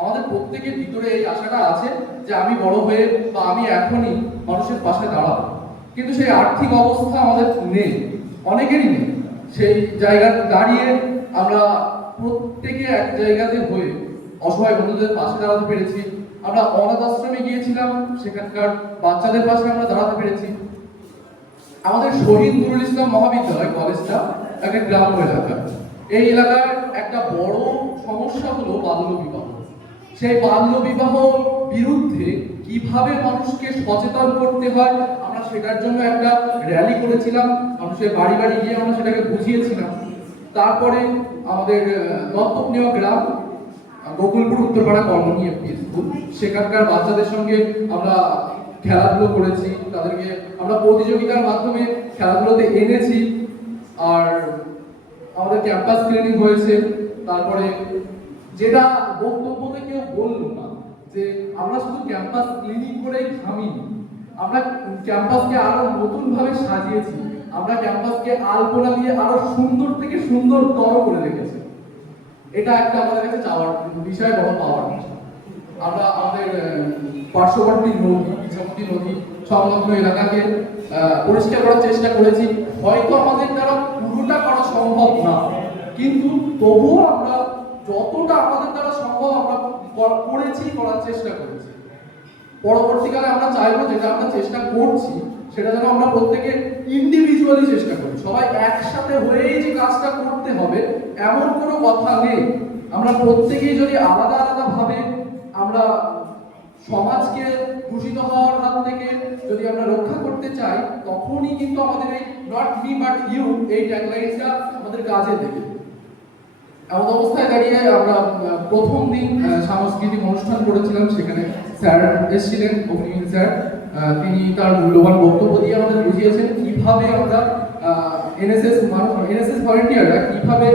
আমাদের প্রত্যেকের ভিতরে এই আশাটা আছে যে আমি বড় হয়ে বা আমি এখনই মানুষের পাশে দাঁড়াবো, কিন্তু সেই আর্থিক অবস্থা আমাদের নেই, অনেকেরই নেই। সেই জায়গায় দাঁড়িয়ে আমরা প্রত্যেকে এক জায়গাতে হয়ে অসহায় বন্ধুদের পাশে দাঁড়াতে পেরেছি। আমরা অনাথ আশ্রমে গিয়েছিলাম, সেখানকার বাচ্চাদের পাশে আমরা দাঁড়াতে পেরেছি। আমাদের শহীদ নুরুল ইসলাম মহাবিদ্যালয় কলেজটা একটা গ্রাম্য এলাকা। এই এলাকার একটা বড় সমস্যা হলো বাল্য বিবাহ। সেই বাল্য বিবাহ বিরুদ্ধে কিভাবে মানুষকে সচেতন করতে হয়, আমরা সেটার জন্য একটা র্যালি করেছিলাম, মানুষের বাড়ি বাড়ি গিয়ে আমরা সেটাকে বুঝিয়েছিলাম। তারপরে আমাদের দত্তক নেওয়া গ্রাম গোকুলপুর উত্তরপাড়া কর্মী এমপি স্কুল, সেখানকার বাচ্চাদের সঙ্গে আমরা খেলাধুলো করেছি, তাদেরকে আমরা প্রতিযোগিতার মাধ্যমে খেলাধুলোতে এনেছি। আর আমাদের ক্যাম্পাস ক্লিনিং হয়েছে। তারপরে যেটা বক্তব্যতে কেউ বললো না যে আমরা শুধু ক্যাম্পাস ক্লিনিং করেই থামিনি, আমরা ক্যাম্পাসকে আরো নতুন ভাবে সাজিয়েছি, আমরা ক্যাম্পাসকে আলপনা দিয়ে আরো সুন্দর থেকে সুন্দরতর করে রেখেছি। এটা একটা আমাদের কাছে চাওয়ার বিষয়, বড় পাওয়ার। আমরা আমাদের পার্শ্ববর্তী নদী, ইছামতি নদী সংলগ্ন এলাকাকে পরিষ্কার করার চেষ্টা করেছি। হয়তো আমাদের দ্বারা পুরোটা করা সম্ভব না, কিন্তু তবুও আমরা যতটা আমাদের দ্বারা সম্ভব আমরা করেছি, করার চেষ্টা করেছি। পরবর্তীকালে আমরা চাইবো যেটা আমরা চেষ্টা করছি সেটা যেন আমরা প্রত্যেকে ইন্ডিভিজুয়ালি চেষ্টা করি, সবাই একসাথে হয়েই যে কাজটা করতে হবে এমন কোনো কথা নেই। আমরা প্রত্যেকেই যদি আলাদা আলাদা ভাবে আমরা সমাজকে দূষিত হওয়ার হাত থেকে যদি আমরা রক্ষা করতে চাই, তখনই কিন্তু আমাদের এই নট মি বাট ইউ এই ট্যাগলাইনটা আমাদের কাজে দেবে। এমন অবস্থায় দাঁড়িয়ে আমরা প্রথম দিন সাংস্কৃতিক অনুষ্ঠান করেছিলাম, সেখানে স্যার এসেছিলেন, অগ্নিমিল স্যার। তিনি তার মূল্যবান বক্তব্য দিয়ে আমাদের বুঝিয়েছেন কিভাবে আমরা এনএসএস ভলেন্টিয়াররা কিভাবে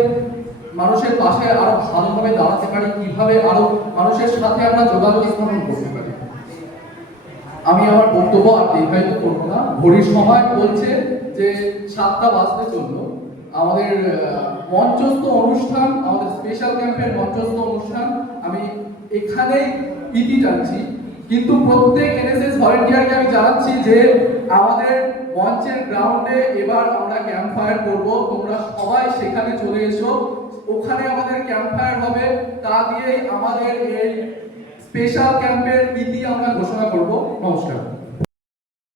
মানুষের পাশে আরো ভালোভাবে দাঁড়াতে পারি, কিভাবে আরো মানুষের সাথে আমরা যোগাযোগ স্থাপন করতে পারি। আমি আমার বক্তব্য আর দীর্ঘায়িত করবো না, ঘড়ির সময় বলছে যে 7টা বাজতে চললো। আমাদের মঞ্চস্থ অনুষ্ঠান, আমাদের স্পেশাল ক্যাম্পের মঞ্চস্থ অনুষ্ঠান আমি এখানেই ইতি টানছি, কিন্তু প্রত্যেক এনএসএস ভলেন্টিয়ারকে আমি জানাচ্ছি যে আমাদের মঞ্চের গ্রাউন্ডে এবার আমরা ক্যাম্প ফায়ার করবো, তোমরা সবাই সেখানে চলে এসো। ওখানে আমাদের ক্যাম্প ফায়ার হবে, তা দিয়েই আমাদের এই স্পেশাল ক্যাম্পের ইতি আমরা ঘোষণা করব। নমস্কার।